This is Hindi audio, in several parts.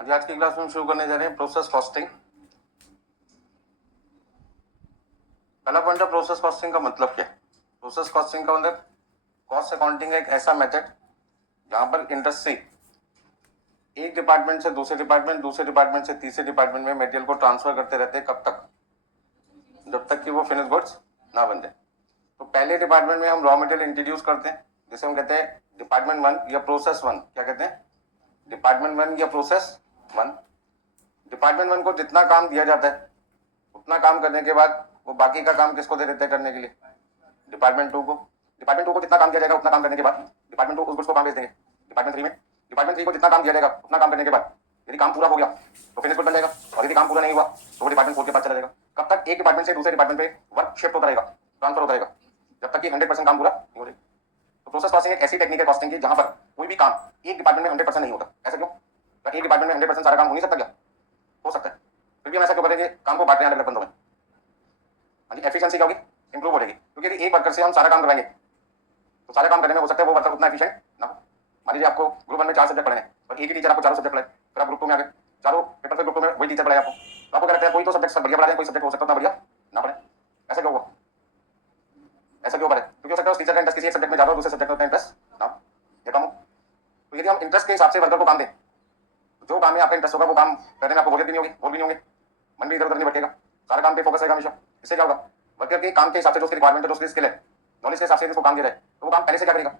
आज की क्लास में शुरू करने जा रहे हैं प्रोसेस कॉस्टिंग। पहला पॉइंट है प्रोसेस कॉस्टिंग का मतलब क्या है। प्रोसेस कॉस्टिंग का मतलब कॉस्ट अकाउंटिंग एक ऐसा मेथड जहां पर इंडस्ट्री एक डिपार्टमेंट से दूसरे डिपार्टमेंट, दूसरे डिपार्टमेंट से तीसरे डिपार्टमेंट में मटेरियल को ट्रांसफर करते रहते हैं। कब तक? जब तक कि वो फिनिश गुड्स ना बन जाए। तो पहले डिपार्टमेंट में हम रॉ मटेरियल इंट्रोड्यूस करते हैं, जिसे हम कहते हैं डिपार्टमेंट वन या प्रोसेस वन। क्या कहते हैं? डिपार्टमेंट वन या प्रोसेस वन। डिपार्टमेंट वन को जितना काम दिया जाता है उतना काम करने के बाद वो बाकी का काम किसको दे देते हैं करने के लिए? डिपार्टमेंट टू को। डिपार्टमेंट टू को जितना काम दिया जाएगा उतना काम करने के बाद डिपार्टमेंट टू उस गुड्स को काम भेज देंगे डिपार्टमेंट थ्री में। डिपार्टमेंट थ्री को जितना काम दिया जाएगा उतना काम करने के बाद यदि काम पूरा हो गया तो फिनिश गुड बन जाएगा, और यदि काम पूरा नहीं हुआ तो वो डिपार्टमेंट फोर के पास चला जाएगा। कब तक? एक डिपार्टमेंट से दूसरे डिपार्टमेंट पे वर्क शिफ्ट होता रहेगा, ट्रांसफर होता रहेगा, जब तक कि 100% काम पूरा नहीं हो जाएगा। तो प्रोसेस कॉस्टिंग एक ऐसी टेक्निक है कॉस्टिंग की जहां पर कोई भी काम एक डिपार्टमेंट में 100% नहीं होता। ऐसा क्यों? क्या एक डिपार्टमेंट में 100% सारा काम हो नहीं सकता? क्या हो सकता है? फिर भी हम ऐसा क्यों करेंगे? काम को बांट रहे हैं अलग अलग बंदों में। हाँ जी, एफिशिएंसी क्या होगी? इंप्रूव हो जाएगी, क्योंकि यदि एक वर्कर से हम सारा काम करवाएंगे तो सारे काम करने में हो सकता है वो वर्कर उतना एफिशिएंट ना हो। मान लीजिए आपको ग्रुप वन में 4 सब्जेक्ट पढ़े हैं और एक ही टीचर आपको चारों सब्जेक्ट पढ़ाए, फिर आप ग्रुप टू में आ गए, चारों पेपर से ग्रुप टू में वही टीचर पढ़ाए आपको, तो आपको क्या लगता है कोई तो सब्जेक्ट बढ़िया पढ़ा रहे हैं, कोई सब्जेक्ट हो सकता है बढ़िया ना पढ़े। ऐसा क्यों हुआ? ऐसा क्यों पढ़े? क्योंकि हो सकता है उस टीचर का इंटरेस्ट किसी एक सब्जेक्ट में ज्यादा हो, दूसरे सब्जेक्ट में उतना इंटरेस्ट ना हो या कम हो। तो यदि हम इंटरेस्ट के हिसाब से वर्कर को काम दें, जो काम में आपका इंटरेस्ट होगा वो काम करने में आपको बोरियत भी नहीं होगी, बोर भी नहीं होंगे, मन भी इधर उधर नहीं भटकेगा, सारा काम पे फोकस रहेगा हमेशा। इससे क्या होगा? वर्कर के काम के हिसाब से जो उसकी रिक्वायरमेंट है, जो उसकी स्किल है, नॉलेज के हिसाब से जिसको काम दिया जाए तो वो काम पहले से क्या करेगा?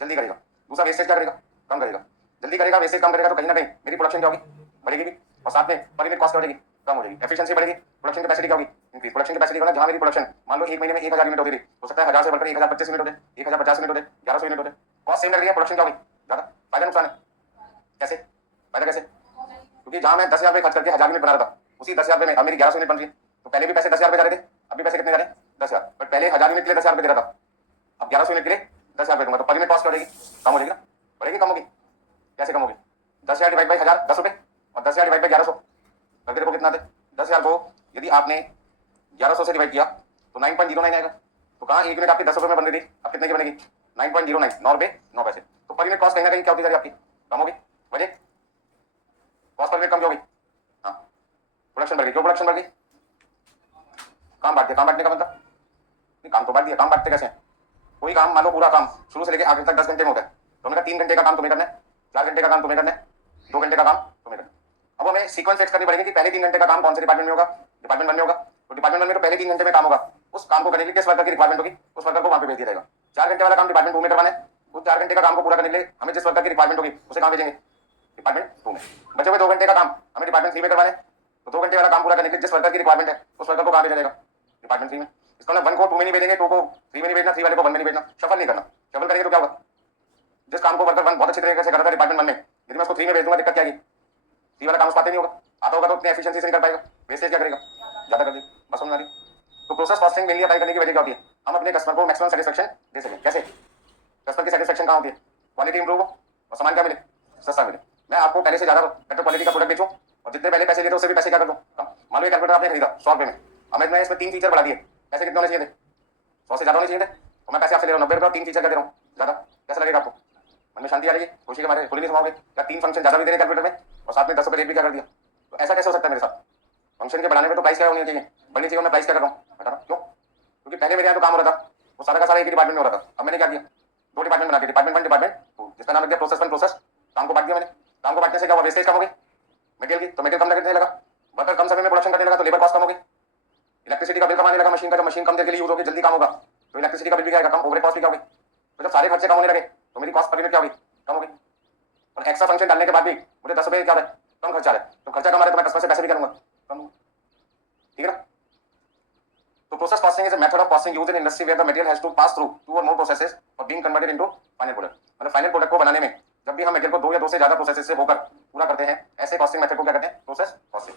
जल्दी करेगा। दूसरा वेस्टेज क्या करेगा? कम करेगा। जल्दी करेगा, वेस्टेज कम करेगा, तो कहीं ना कहीं मेरी प्रोडक्शन क्या होगी? बढ़ेगी भी, और साथ में पर यूनिट कॉस्ट क्या हो जाएगी? कम हो जाएगी। एफिशिएंसी बढ़ेगी, प्रोडक्शन कैपेसिटी क्या होगी? इंक्रीज। प्रोडक्शन कैपेसिटी होना, जहां मेरी प्रोडक्शन मान लो एक महीने में 1000 यूनिट होती थी, हो सकता है 1000 से बढ़कर 1025 यूनिट हो जाए, 1050 यूनिट हो जाए, 1100 यूनिट हो जाए। कॉस्ट सेम लग रही है, प्रोडक्शन क्या होगी? ज्यादा। फायदा नुकसान है? कैसे फायदा? कैसे? क्योंकि जहां मैं 10,000 रुपये खर्च करके 1000 यूनिट बना रहा था, उसी 10,000 रुपये में अब मेरी 1100 यूनिट बन रही है। तो पहले भी पैसे 10,000 रुपये जा रहे थे, अभी पैसे कितने जा रहे हैं? 10,000। बट पहले 1000 यूनिट के लिए 10,000 रुपये दे रहा था, अब 1100 यूनिट के लिए 10,000 रुपये दूंगा, तो पर यूनिट कॉस्ट क्या हो जाएगी? कम हो जाएगी ना? बढ़ेगी कम होगी? कैसे कम होगी? 10,000 डिवाइड बाई 1000 10 रुपये, और 10,000 डिवाइड बाई 1100 करके देखो कितना थे। 10,000 को यदि आपने 1100 से डिवाइड किया तो 9.09 आएगा। तो कहाँ एक यूनिट आपकी 10 रुपये में बन रही थी, अब कितने की बनेगी? 9.09, 9 रुपये 9 पैसे। तो पर यूनिट कॉस्ट कहीं ना कहीं क्या होती जा रही है आपकी? कम होगी। वजह कॉस्ट पर यूनिट कम होगी। हाँ, प्रोडक्शन बढ़ गई। क्यों प्रोडक्शन बढ़ गई? काम बांट दिया। काम बांटने का मतलब काम तो बांट दिया, काम बांटते कैसे हैं? कोई काम मान लो पूरा काम शुरू से लेकर आखिर तक 10 घंटे में होता है, तो हमने कहा 3 घंटे का काम तुम्हें करना है, 4 घंटे का काम तुम्हें करना है, 2 घंटे का काम तुम्हें करना है। अब हमें सीक्वेंस सेट करनी पड़ेगी कि पहले 3 घंटे का काम कौन से डिपार्टमेंट में होगा? डिपार्टमेंट वन में होगा। तो डिपार्टमेंट वन में तो पहले 3 घंटे में काम होगा, उस काम को करने के लिए किस वर्कर की रिक्वायरमेंट होगी, उस वर्कर को वहां पे भेज दिया जाएगा। 4 घंटे वाला काम डिपार्टमेंट टू में करवाना है, उस 4 घंटे का काम को पूरा करने के लिए हमें जिस वर्कर की रिक्वायरमेंट होगी उसे कहां भेजेंगे? डिपार्टमेंट टू में। बचे हुए 2 घंटे का काम हमें डिपार्टमेंट थ्री में करवाना है, तो 2 घंटे वाला काम पूरा करने के लिए जिस वर्कर की रिक्वायरमेंट है उस वर्कर को कहां भेजा जाएगा? डिपार्टमेंट थ्री में। इसका मतलब वन को टू में नहीं भेजेंगे, टू को थ्री में नहीं भेजना, थ्री वाले को वन में नहीं भेजना। शफल नहीं करना। शफल करेंगे तो क्या होगा? जिस काम को वर्कर वन बहुत अच्छी तरीके से कर रहा था डिपार्टमेंट वन में, यदि मैं उसको थ्री में भेज दूंगा दिक्कत क्या आएगी? थ्री वाला काम उसको आते नहीं होगा, आता होगा तो उतनी एफिशिएंसी से नहीं कर पाएगा, वेस्टेज क्या करेगा? ज्यादा कर देगा। बस समझ आ रही? तो प्रोसेस कॉस्टिंग मेनली अप्लाई करने की वजह क्या होती है? हम अपने कस्टमर को मैक्सिमम सेटिस्फेक्शन दे सकें। कैसे? कस्टमर की सेटिस्फेक्शन कहाँ होती है? क्वालिटी इंप्रूव हो और सामान क्या मिले? सस्ता मिले। मैं आपको पहले से ज्यादा बेटर क्वालिटी का प्रोडक्ट बेचूं और जितने पहले पैसे लेते उससे भी पैसे क्या कर दूं? कम। मान लो ये कैलकुलेटर आपने खरीदा 100 रुपये में, अब मैंने इसमें 3 फीचर बढ़ा दिए, पैसे कितने होने चाहिए थे? 100 से ज्यादा होने चाहिए थे, और मैं पैसे आपसे ले रहा हूँ 90 रुपये, 3 फीचर का दे रहा हूँ ज्यादा। कैसा लगेगा आपको? मन में शांति आ रही है? खुशी के मारे खुली नहीं समाओगे? क्या 3 फंक्शन ज्यादा भी दे रहे कैलकुलेटर में और साथ में 10 रुपये रेट भी क्या कर दिया? तो ऐसा कैसे हो सकता है मेरे साथ? फंक्शन के बढ़ाने में तो प्राइस क्या होनी चाहिए? बढ़नी चाहिए। मैं प्राइस क्या कर रहा हूँ? बता रहा हूँ क्यों? क्योंकि पहले मेरे यहाँ तो काम हो रहा था, वो सारा का सारा एक ही डिपार्टमेंट में हो रहा था। अब मैंने क्या किया? 2 डिपार्टमेंट बना दिया, डिपार्टमेंट वन, डिपार्टमेंट टू, जिसका नाम है प्रोसेस वन प्रोसेस। काम को बांट दिया मैंने। काम को बांटने से क्या हुआ? वेस्टेज कम हो गई मटेरियल की, तो मटेरियल कम लगने लगा, वर्कर कम समय में प्रोडक्शन करने लगा, तो लेबर कॉस्ट कम हो गई। इलेक्ट्रिसिटी का बिल कम आने लगा, मशीन का, जब मशीन कम देर के लिए यूज होगी, जल्दी काम होगा, तो इलेक्ट्रिसिटी का बिल भी आएगा कम, ओवरहेड कॉस्ट भी क्या होगी? तो जब सारे खर्चे कम होने लगे तो मेरी कॉस्ट पर यूनिट क्या होगी? कम होगी। और एक्स्ट्रा फंक्शन डालने के बाद भी मुझे 10 रुपये क्या है? कम खर्चा है। तो खर्चा कम आ रहा है तो मैं कस्टमर से पैसे भी करूंगा कम। ठीक है ना? तो process costing is a method of costing used in industry where the material has to pass through 2 or more processes for being converted into final product। मतलब फाइनल प्रोडक्ट को बनाने में जब भी हम मटेरियल को 2 या 2 से ज्यादा प्रोसेसेस से होकर पूरा करते हैं, ऐसे कॉस्टिंग मेथड को क्या कहते हैं? Process costing.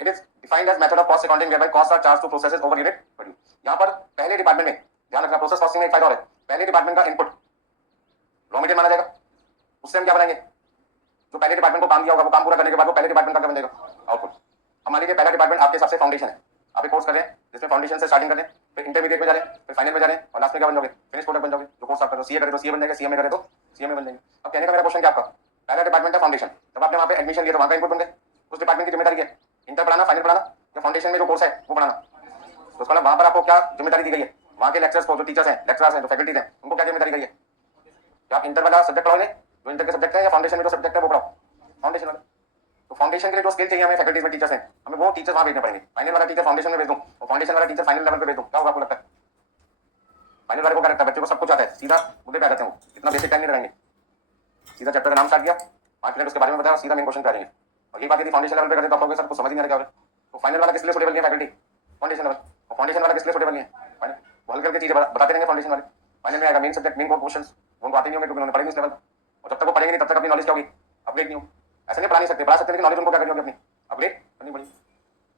It is defined as method of cost accounting whereby cost are charge to processes over unit produce. यहां पर पहले डिपार्टमेंट में ध्यान रखना, प्रोसेस कॉस्टिंग में एक फायदा और है, पहले डिपार्टमेंट का इनपुट रॉ मटेरियल माना जाएगा, उससे हम क्या बनाएंगे? जो पहले डिपार्टमेंट को काम दिया होगा वो काम पूरा करने के बाद वो पहले डिपार्टमेंट का क्या बन जाएगा? आउटपुट। अब मान लीजिए पहला डिपार्टमेंट आपके हिसाब से फाउंडेशन है, आप एक कोर्स कर रहे हैं जिसमें फाउंडेशन से स्टार्टिंग कर रहे हैं, फिर इंटरमीडिएट में जा रहे हैं, फिर फाइनल में जा रहे हैं, और लास्ट में क्या बन जाओगे? फिनिश प्रोडक्ट बन जाओगे। जो कोर्स आप कर रहे हो, सीए करे तो सीए बन जाएगा, सीए में करे तो सीए में बन जाएंगे। अब कहने का मेरा क्वेश्चन क्या आपका? पहला डिपार्टमेंट है फाउंडेशन, जब आपने वहाँ पे एडमिशन लिया तो वहाँ का इनपुट बन गए, उस डिपार्टमेंट की जिम्मेदारी है इंटर पढ़ाना, फाइनल पढ़ाना, या फाउंडेशन में जो कोर्स है वो पढ़ाना। तो उसका वहाँ पर आपको क्या जिम्मेदारी दी गई है, वहाँ के लेक्चर्स को, जो टीचर्स हैं, लेक्चरर्स हैं, जो फैकल्टीज हैं, उनको क्या जिम्मेदारी गई है कि आप इंटर वाला सब्जेक्ट पढ़ाओगे, जो इंटर के सब्जेक्ट है, या फाउंडेशन में जो सब्जेक्ट है वो पढ़ाओ, फाउंडेशन वाला। तो फाउंडेशन के लिए जो स्किल चाहिए हमें फैकल्टीज में, टीचर्स हैं, हमें वो टीचर्स वहाँ भेजने पड़ेंगे। फाइनल वाला टीचर फाउंडेशन में भेज दूँ और फाउंडेशन वाला टीचर फाइनल लेवल पे भेज दूँ, क्या होगा आपको लगता है? फाइनल वाले को क्या लगता है? बच्चे को सब कुछ आता है, सीधा मुद्दे पे आ जाते हैं, वो इतना बेसिक टाइम नहीं लगाएंगे, सीधा चैप्टर का नाम स्टार्ट किया, 5 मिनट उसके बारे में बताया, सीधा मेन क्वेश्चन पे आ जाएंगे। और ये बात यदि फाउंडेशन लेवल पे करते तो आप लोग सर कुछ समझ ही नहीं आ रहा क्या। तो फाइनल वाला किस लिए सूटेबल नहीं है फैकल्टी? Foundation level. और फाउंडेशन वाला किस लिए सूटेबल नहीं है? फाइनल। वो हल्के हल्के चीजें बताते रहेंगे फाउंडेशन वाले, फाइनल में आएगा main subject, main board questions, वो उनको आते नहीं होंगे क्योंकि उन्होंने पढ़े नहीं उस लेवल। और जब तक वो पढ़ेंगे नहीं तब तक अपनी नॉलेज क्या होगी? अपग्रेड नहीं होगी। ऐसे नहीं पढ़ा नहीं सकते, पढ़ा सकते लेकिन नॉलेज उनको क्या करनी होगी? अपनी अपग्रेड करनी पड़ेगी।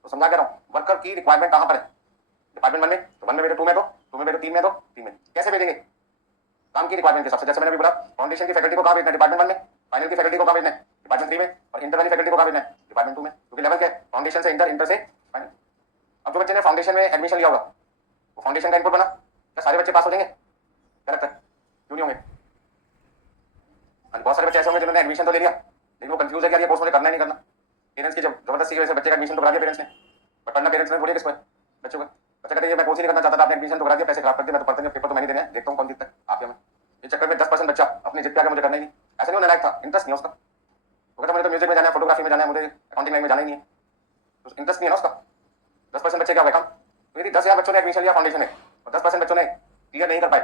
तो समझा क्या रहा हूँ, वर्कर की रिक्वायरमेंट कहाँ पर है? डिपार्टमेंट 1 में, तो 1 में भेजो, 2 में दो, 2 में भेजो, 3 में दो, 3 में। कैसे भेजेंगे? काम की रिक्वायरमेंट के हिसाब से। जैसे मैंने भी बोला, फाउंडेशन की फैकल्टी को कहाँ भेजना है? डिपार्टमेंट 1 में। फाइनल की फैकल्टी को कहाँ भेजना है? डिपार्टमेंट 3 में। और इंटर वाली फैकल्टी को कहाँ भेजना है? डिपार्टमेंट 2 में। क्योंकि लेवल क्या है? फाउंडेशन से इंटर, इंटर से फाइनल। अब जो बच्चे ने फाउंडेशन में एडमिशन लिया होगा, वो फाउंडेशन का इनपुट बना, क्या सारे बच्चे पास हो जाएंगे? क्या लगता है? क्यों नहीं होंगे? बहुत सारे बच्चे ऐसे होंगे जिन्होंने एडमिशन तो ले लिया लेकिन वो कंफ्यूज है कि यार ये कोर्स मुझे करना है नहीं करना। पेरेंट्स की जबरदस्ती की वजह से बच्चे का एडमिशन तो करा दिया पेरेंट्स ने, बट पढ़ना पेरेंट्स ने बोलिए किसको है? बच्चों का। बच्चा कहते हैं मैं कोर्स ही नहीं करना चाहता था, आपने एडमिशन तो करा दिया, पैसे खराब कर दिए, मैं तो पढ़ते नहीं, पेपर तो मैंने देने हैं, देखता हूँ कौन जीतता है आप क्या मैं। इस चक्कर में 10% बच्चा अपनी जिद पे आगे मुझे करना ही नहीं। ऐसा नहीं होने लायक था, इंटरेस्ट नहीं उसका, वो कहता मुझे तो म्यूजिक में जाना है, फोटोग्राफी में जाना है, मुझे अकाउंटिंग लाइन में जाना ही नहीं है, तो इंटरेस्ट नहीं है ना उसका। 10% बच्चे क्या हुए काम? तो यदि 10,000 बच्चों ने एडमिशन लिया फाउंडेशन में और 10% बच्चों ने क्लियर नहीं कर पाए,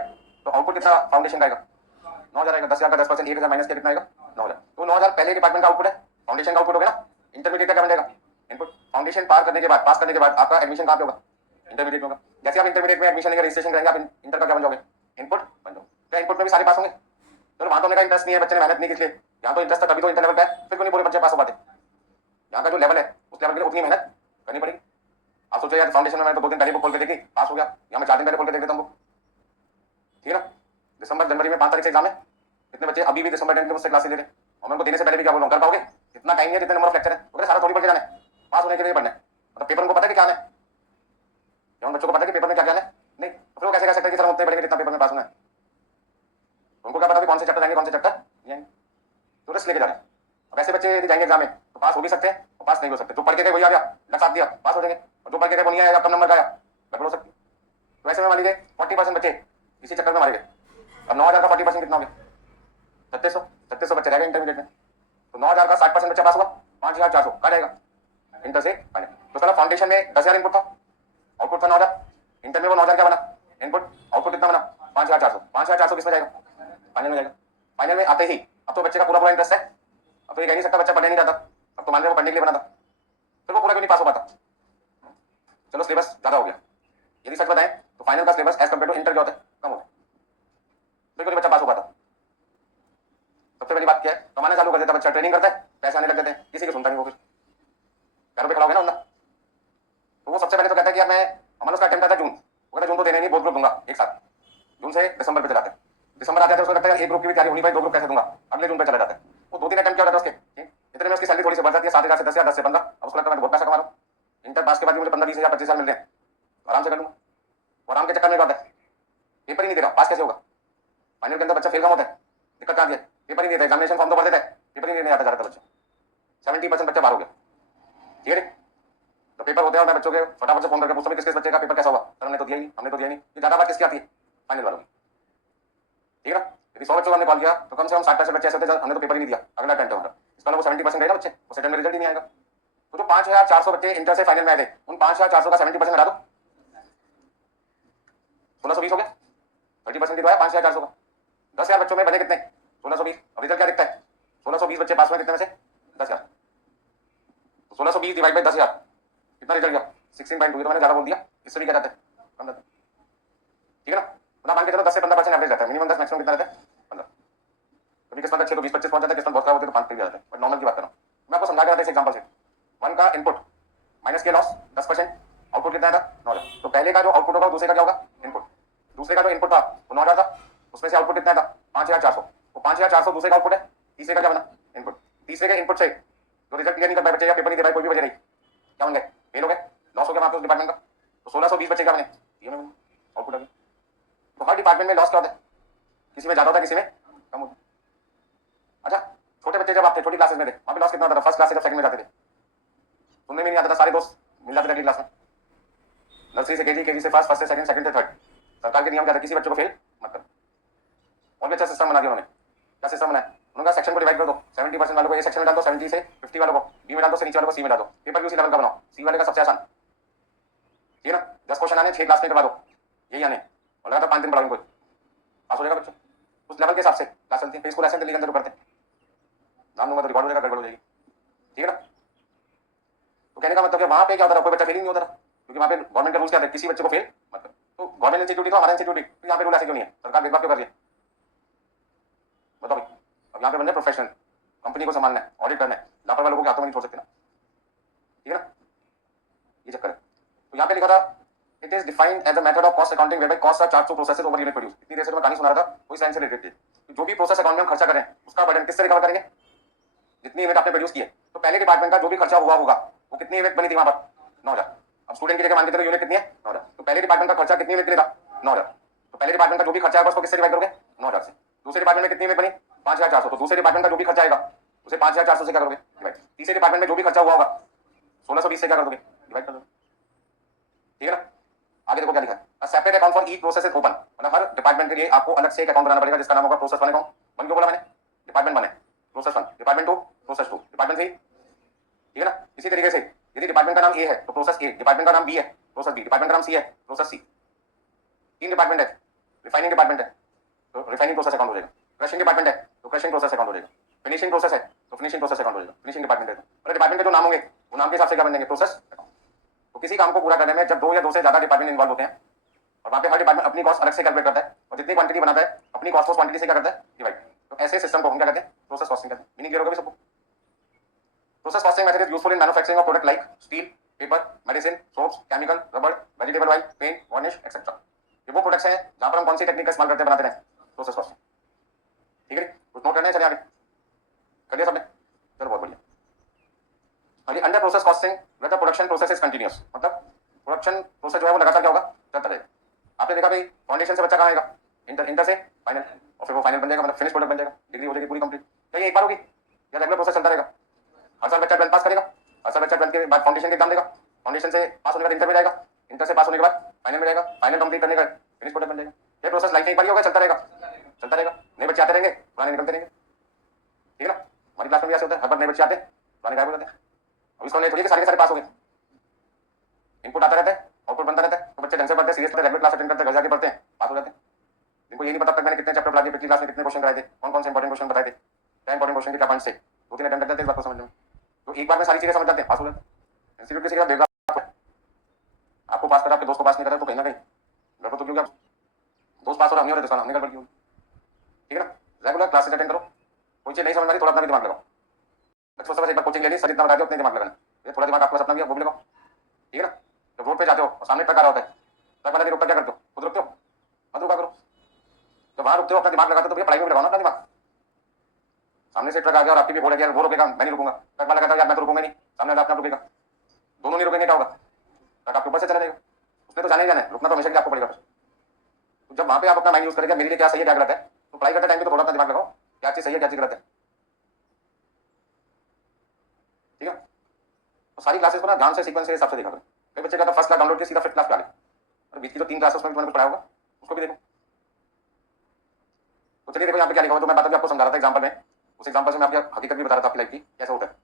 तो आउटपुट कितना फाउंडेशन का आएगा? 9,000 आएगा। 10,000 का 10%, 1,000 माइनस किया कितना आएगा? 9,000। तो 9,000 पहले डिपार्टमेंट का आउटपुट है, फाउंडेशन का आउटपुट हो गया ना। इंटरमीडिएट का क्या बन जाएगा? इनपुट। फाउंडेशन पार करने के बाद, पास करने के बाद आपका एडमिशन कहाँ पे होगा? इंटरमीडिएट में होगा। जैसे आप इंटरमीडिएट में एडमिशन लेंगे, रजिस्ट्रेशन करेंगे, आप इंटर का क्या बन जाओगे? इनपुट बन जाओगे। क्या इनपुट में भी सारे पास होंगे? चलो वहां तो उनका इंटरेस्ट नहीं है, बच्चे ने मेहनत नहीं की, इसलिए यहाँ तो इंटरेस्ट था तभी तो इंटर लेवल पे है, फिर क्यों नहीं पूरे बच्चे पास हो पाते? यहाँ का जो लेवल है उस लेवल के लिए उतनी मेहनत करनी पड़ेगी। आप सोचो यार फाउंडेशन में मैंने तो 2 दिन पहले बुक खोल के देखी, पास हो गया, यहाँ मैं 4 दिन पहले खोल के देख देता हूँ बुक, ठीक है ना। दिसंबर जनवरी में 5 तारीख से एग्जाम है, कितने बच्चे अभी भी दिसंबर 10 के मुझसे क्लासेस ले रहे हैं, और मैं उनको देने से पहले भी क्या बोल रहा हूँ, कर पाओगे? इतना टाइम है, जितने नंबर ऑफ लेक्चर है, तो सारा थोड़ी पढ़ के जाना है, पास होने के लिए पढ़ना है। मतलब पेपर उनको पता है कि क्या है, क्या उन बच्चों को पता है कि पेपर में क्या क्या है? नहीं, तो फिर वो कैसे कह सकते हैं कि सर उतने पढ़ेंगे जितना पेपर में पास होना है? उनको क्या पता कौन से चैप्टर आएंगे, कौन से चैप्टर नहीं आएंगे, तो रिस्क लेके जा रहे हैं। अब ऐसे बच्चे यदि जाएंगे एग्जाम में तो पास हो भी सकते हैं और पास नहीं हो सकते। जो पढ़ के गए वही आ गया, लग साथ दिया, पास हो जाएंगे, और जो पढ़ के गए वो नहीं आया, कम नंबर का आया, गड़बड़ हो सकती है। तो ऐसे में मान लीजिए 40% बच्चे इसी चक्कर में मारे गए। अब 9,000 का 40% कितना हो गया? 3600 बच्चे रह गए इंटरमीडिएट में। तो 9,000 का 60% बच्चा पास हुआ, 5,400 कट जाएगा इंटर से फाइनल। तो चलो फाउंडेशन में 10,000 इनपुट था, आउटपुट था 9,000, इंटर में वो 9,000 क्या बना? इनपुट। आउटपुट कितना बना? 5,400। 5,400 किसमें जाएगा? फाइनल में जाएगा। फाइनल में आते ही अब तो बच्चे का पूरा पूरा इंटरेस्ट है, अब तो ये कह नहीं सकता बच्चा पढ़ने नहीं जाता, अब तो मान रहे वो पढ़ने के लिए बना था, फिर वो पूरा क्यों नहीं पास हो पाता? चलो सिलेबस ज्यादा हो गया, यदि सच बताएं तो फाइनल का syllabus as compare to inter क्या होता है? कम होता है, फिर क्यों नहीं बच्चा पास हो पाता? सबसे पहली बात क्या है, कमाना चालू कर देता बच्चा, ट्रेनिंग करता है, पैसे आने लग जाते हैं, किसी की सुनता नहीं वो, फिर पैरों पे खड़ा हो गया ना बंदा। तो वो सबसे पहले तो कहता है कि यार मैं, हमारा उसका अटेम्प्ट आता है जून, वो कहता है जून तो देने नहीं, बहुत ग्रुप दूंगा एक साथ, जून से दिसंबर पे चलाते हैं। दिसंबर आते हैं तो उसको लगता है एक ग्रुप की भी तैयारी होनी पाए, 2 ग्रुप कैसे दूंगा, अगले जून पे चला जाता है। वो 2-3 अटेम्प्ट क्या होता है उसके, इतने में उसकी सैलरी थोड़ी सी बढ़ जाती है, 7,000 से 10,000, 10 से 15। अब उसको लगता है मैं बहुत पैसा कमा रहा हूँ, इंटर पास के बाद भी मुझे 15-20,000 25,000 मिल रहे हैं, आराम से कर लूंगा। और आराम के चक्कर में क्या होता है, पेपर ही नहीं दे रहा, पास कैसे होगा? फाइनल के अंदर बच्चा फेल कम होता है, दिक्कत कहाँ है? पेपर ही नहीं देता, एग्जामिनेशन फॉर्म तो भर देता है, पेपर ही नहीं देने आता ज्यादातर बच्चा, 70% बच्चा बाहर हो गया, ठीक है। तो पेपर होते हैं और मैं बच्चों के फटाफट से फोन करके पूछता हूँ किस किस बच्चे का पेपर कैसा हुआ, सर हमने तो दिया ही नहीं, हमने तो दिया नहीं। ये ज्यादा बात किसकी आती है? फाइनल वालों की, ठीक है ना। यदि 100 बच्चों को हमने कॉल किया तो कम से कम 60% बच्चे ऐसे होते हैं हमने तो पेपर ही नहीं दिया, अगला अटेम्प्ट है हमारा, इसका वो 70% गए ना बच्चे, वो सेकंड में रिजल्ट ही नहीं आएगा। तो जो 5,400 बच्चे इंटर से फाइनल में आए थे, उन 5,400 का 70% हटा दो, 1,620 हो गया, 30% तो आया 5,400 का। 10,000 बच्चों में बने कितने? 1,620। अब रिजल्ट क्या दिखता है? 1,620 बच्चे पास हुए कितने में से? 10,000। 1,620 डिवाइड बाई 10,000 कितना रिजल्ट गया? 16.2। तो मैंने ज्यादा बोल दिया, इससे भी क्या जाता है? कम जाता है, ठीक है ना। मतलब मान के चलो 10 से 15% एवरेज रहता है, मिनिमम 10, मैक्सिमम कितना रहता है? 15। कभी किस्मत अच्छी तो 20-25 पहुंच जाता है, किस्मत बहुत खराब होती है तो 5 पे भी जाता है, बट नॉर्मल की बात कर रहा हूँ मैं आपको, समझा के रहा था इस एग्जांपल से। 1 का इनपुट माइनस के लॉस 10%, आउटपुट कितना था? 9,000। तो पहले का जो आउटपुट होगा दूसरे का क्या होगा? इनपुट। दूसरे का जो इनपुट था वो 9,000 था, उसमें से आउटपुट कितना था? 5,400। वो 5,400 दूसरे का आउटपुट है, तीसरे का क्या बना? इनपुट। तीसरे के इनपुट से जो रिजल्ट क्लियर नहीं कर पाए बच्चे या पेपर नहीं दे पाए, कोई भी वजह नहीं, क्या होंगे? फेल हो गए, लॉस हो गया वहां पे डिपार्टमेंट का। तो 1,620 बच्चे क्या बने? ये में आउटपुट आ गया। तो हर डिपार्टमेंट में लॉस क्या होता है? किसी में ज्यादा होता है, किसी में कम होता है। अच्छा, छोटे बच्चे जब आप थे, छोटी क्लासेस में थे, वहाँ पे लॉस कितना होता था? फर्स्ट क्लास से जब सेकंड में जाते थे, सुनने में नहीं आता था, सारे दोस्त मिल जाते थे अगली क्लास में। नर्सरी से केजी, केजी से फर्स्ट, फर्स्ट से सेकंड, सेकंड से थर्ड। सरकार के नियम क्या था? किसी बच्चे को फेल मत करो। और भी अच्छा सिस्टम बना दिया उन्होंने। क्या सिस्टम बनाया? उन्होंने सेक्शन को डिवाइड कर दो, 70% वालों को ए सेक्शन में डाल दो, 70 से 50 वालों को बी में डाल दो, से नीचे वालों को सी में डाल दो। पेपर भी उसी लेवल का बनाओ, सी वाले का सबसे आसान, ठीक है ना? 10 क्वेश्चन आने, 6 क्लास में करवा दो, यही आने, और लगातार 5 दिन पढ़ाओ इनको, पास हो जाएगा बच्चा। उस लेवल के हिसाब से क्लास चलती है, फिर इसको लेसन दिल्ली के अंदर करते हैं, नाम दूंगा तो रिकॉर्ड हो जाएगा, गड़बड़ हो जाएगी, ठीक है ना? तो कहने का मतलब वहां पे क्या होता था? कोई बच्चा फेल ही नहीं होता था, क्योंकि वहां पे गवर्नमेंट का रूल्स क्या था? किसी बच्चे को फेल मत करो। तो गवर्नमेंट इंस्टीट्यूट तो हमारा इंस्टीट्यूट, तो यहाँ पे रूल ऐसे क्यों नहीं है? सरकार भेदभाव क्यों कर रही है? बताओ भाई। अब यहाँ पे बनने प्रोफेशनल, कंपनी को संभालना है, ऑडिट करना है, लापरवाह लोगों के हाथों में नहीं छोड़ सकते ना, ठीक है ना? ये चक्कर है। तो यहाँ पे लिखा था, it is defined as a method of cost accounting whereby cost are charge to processes over unit produce. इतनी देर से मैं कहानी सुना रहा था, कोई साइंस से रिलेटेड थी। जो भी प्रोसेस अकाउंट में हम खर्चा कर रहे हैं, उसका बर्डन किससे रिकवर करेंगे? जितनी यूनिट आपने प्रोड्यूस की है। तो पहले डिपार्टमेंट का जो भी खर्चा हुआ होगा, वो कितनी यूनिट बनी थी वहां पर? 9000। अब स्टूडेंट की जगह मान के चलो यूनिट कितनी है? 9000। तो पहले डिपार्टमेंट का खर्चा कितनी यूनिट के लिए था? 9000। तो पहले डिपार्टमेंट का जो भी खर्चा आएगा उसको किससे डिवाइड करोगे? 9000 से। दूसरे डिपार्टमेंट में कितनी यूनिट बनी? 5400। तो दूसरे डिपार्टमेंट का जो भी खर्चा आएगा उसे 5400 से क्या करोगे? डिवाइड। तीसरे डिपार्टमेंट में जो भी खर्चा हुआ होगा 1620 से क्या कर दोगे? डिवाइड कर दोगे, ठीक है ना? आगे देखो क्या लिखा है, separate account for each process is open. मतलब हर डिपार्टमेंट के लिए आपको अलग से एक अकाउंट बनाना पड़ेगा, जिसका नाम होगा प्रोसेस वन अकाउंट। वन क्यों बोला मैंने? डिपार्टमेंट वन है, process one, department two, process two, department three, ठीक है ना? इसी तरीके से यदि डिपार्टमेंट का नाम ए है तो प्रोसेस ए, डिपार्टमेंट का नाम बी है प्रोसेस बी, डिपार्टमेंट का नाम सी है प्रोसेस सी। तीन डिपार्टमेंट है, रिफाइनिंग डिपार्टमेंट है तो रिफाइनिंग प्रोसेस अकाउंट हो जाएगा, क्रशिंग डिपार्टमेंट है तो क्रशिंग प्रोसेस अकाउंट हो जाएगा, फिनिशिंग प्रोसेस है तो फिनिशिंग प्रोसेस अकाउंट हो जाएगा, फिनिशिंग डिपार्टमेंट है तो। और डिपार्टमेंट के जो नाम होंगे वो नाम के हिसाब से क्या बन जाएंगे? Process account. तो किसी काम को पूरा करने में जब दो या दो से ज्यादा डिपार्टमेंट इन्वॉल्व होते हैं और वहाँ पे हर डिपार्टमेंट अपनी कॉस्ट अलग से कैलकुलेट करता है और जितनी क्वांटिटी बनाता है अपनी कॉस्ट को क्वांटिटी से क्या करता है? डिवाइड। तो ऐसे सिस्टम को हम क्या कहते हैं? प्रोसेस कॉस्टिंग कहते हैं। मीनिंग क्लियर होगा सबको? Process costing method is useful in manufacturing of product like steel, paper, medicine, soaps, chemical, rubber, vegetable oil, paint, varnish etcetera. ये वो प्रोडक्ट्स हैं जहां पर हम कौन सी टेक्निक का इस्तेमाल करते बनाते हैं? प्रोसेस कॉस्टिंग, ठीक है? कुछ नोट करना है? चलिए आगे कर लिया सबने? चलो बहुत बढ़िया। अभी under process costing the production process is continuous, मतलब प्रोडक्शन प्रोसेस जो है वो लगातार क्या होगा? चलता रहेगा। आपने देखा भाई फाउंडेशन से बच्चा कहाँ आएगा? इंटर, इंटर से फाइनल, और फिर वो फाइनल बन जाएगा, मतलब फिनिश प्रोडक्ट बन जाएगा, डिग्री हो जाएगी पूरी कंप्लीट। क्या ये एक बार होगी या रेगुलर प्रोसेस चलता रहेगा? हर साल बच्चा 12th पास करेगा, हर साल बच्चा 12th के बाद फाउंडेशन के एग्जाम देगा, फाउंडेशन से पास होने के बाद इंटर में जाएगा, इंटर से पास होने के बाद फाइनल में जाएगा, फाइनल कंप्लीट करने का फिनिश प्रोडक्ट बन जाएगा। ये प्रोसेस लाइफ में एक बार ही होगा? चलता रहेगा, चलता रहेगा। नए बच्चे आते रहेंगे, पुराने निकलते रहेंगे, ठीक है ना? हमारी क्लास में भी ऐसे होता है, हर बार नए बच्चे आते हैं, पुराने गायब हो जाते हैं। अब इसको नहीं थोड़ी कि सारे के सारे पास हो गए, इनपुट आता रहता है, आउटपुट बनता रहता है, तो बच्चे ढंग से पढ़ते हैं, सीरियस पढ़ते हैं, रेगुलर क्लास अटेंड करते हैं, घर जाके पढ़ते हैं, पास हो जाते हैं। इनको ये नहीं पता तक मैंने कितने चैप्टर पढ़ा दिए, पिछली क्लास में कितने क्वेश्चन कराए थे, कौन कौन से इंपॉर्टेंट क्वेश्चन बताए थे, क्या इंपॉर्टेंट क्वेश्चन के क्या पॉइंट्स थे, 2-3 अटेम्प्ट लग जाते हैं इस बात को समझने में। तो एक बार में सारी चीजें समझ जाते हैं, पास हो जाते हैं। इंस्टीट्यूट किसी का बेवकूफ है, आपको पास करा, आपके दोस्त को पास नहीं करा, तो कहीं ना कहीं गड़बड़ तो क्योंकि आप दोस्त पास हो रहा, हमने हो रहे, हमने गड़बड़ क्यों? ठीक है ना? रेगुलर क्लासेस अटेंड करो, कोई चीज नहीं समझ आ रही थोड़ा अपना भी दिमाग लगाओ। बच्चों से बस एक बार कोचिंग ले ली, सर इतना बता दिया, उतने दिमाग लगाना, ये थोड़ा दिमाग आपका सपना भी है वो भी लगाओ, ठीक है ना? जब रोड पे जाते हो और सामने ट्रक आ रहा होता है, ट्रक वाला नहीं रुकता, क्या करते हो? खुद रुकते हो? मत रुका करो। जब वहां रुकते हो अपना दिमाग लगाते हो तो भैया पढ़ाई में भी लगाओ ना अपना दिमाग। सामने से ट्रक आ गया और आपकी भी बोल गया वो रुकेगा, मैं नहीं रुकूंगा, ट्रक वाला कहता है यार मैं तो रुकूंगा नहीं, सामने वाला अपना रुकेगा, दोनों नहीं रुकेंगे, क्या होगा? ट्रक आपके ऊपर से चला जाएगा, उसने तो जाने ही जाना है, रुकना तो हमेशा आपको पड़ेगा। तो जब वहां पे आप अपना माइंड यूज करेंगे मेरे लिए क्या सही है क्या गलत है, तो पढ़ाई करते टाइम पे तो थोड़ा अपना दिमाग लगाओ, क्या चीज सही है क्या चीज गलत है, ठीक है? तो सारी क्लासेस को ना ध्यान से सीक्वेंस के हिसाब से देखा करो। कई बच्चे का फर्स्ट क्लास डाउनलोड किया सीधा फिफ्थ क्लास पे आ गए, और बीच की जो 3 क्लासेस में मैंने पढ़ाया होगा उसको भी देखो। तो चलिए देखो यहाँ पे क्या लिखा हुआ, तो मैं बात अभी आपको समझा रहा था एग्जाम्पल में, उस एग्जाम्पल से मैं आपको हकीकत भी बता रहा था आपकी लाइफ की कैसे होता है।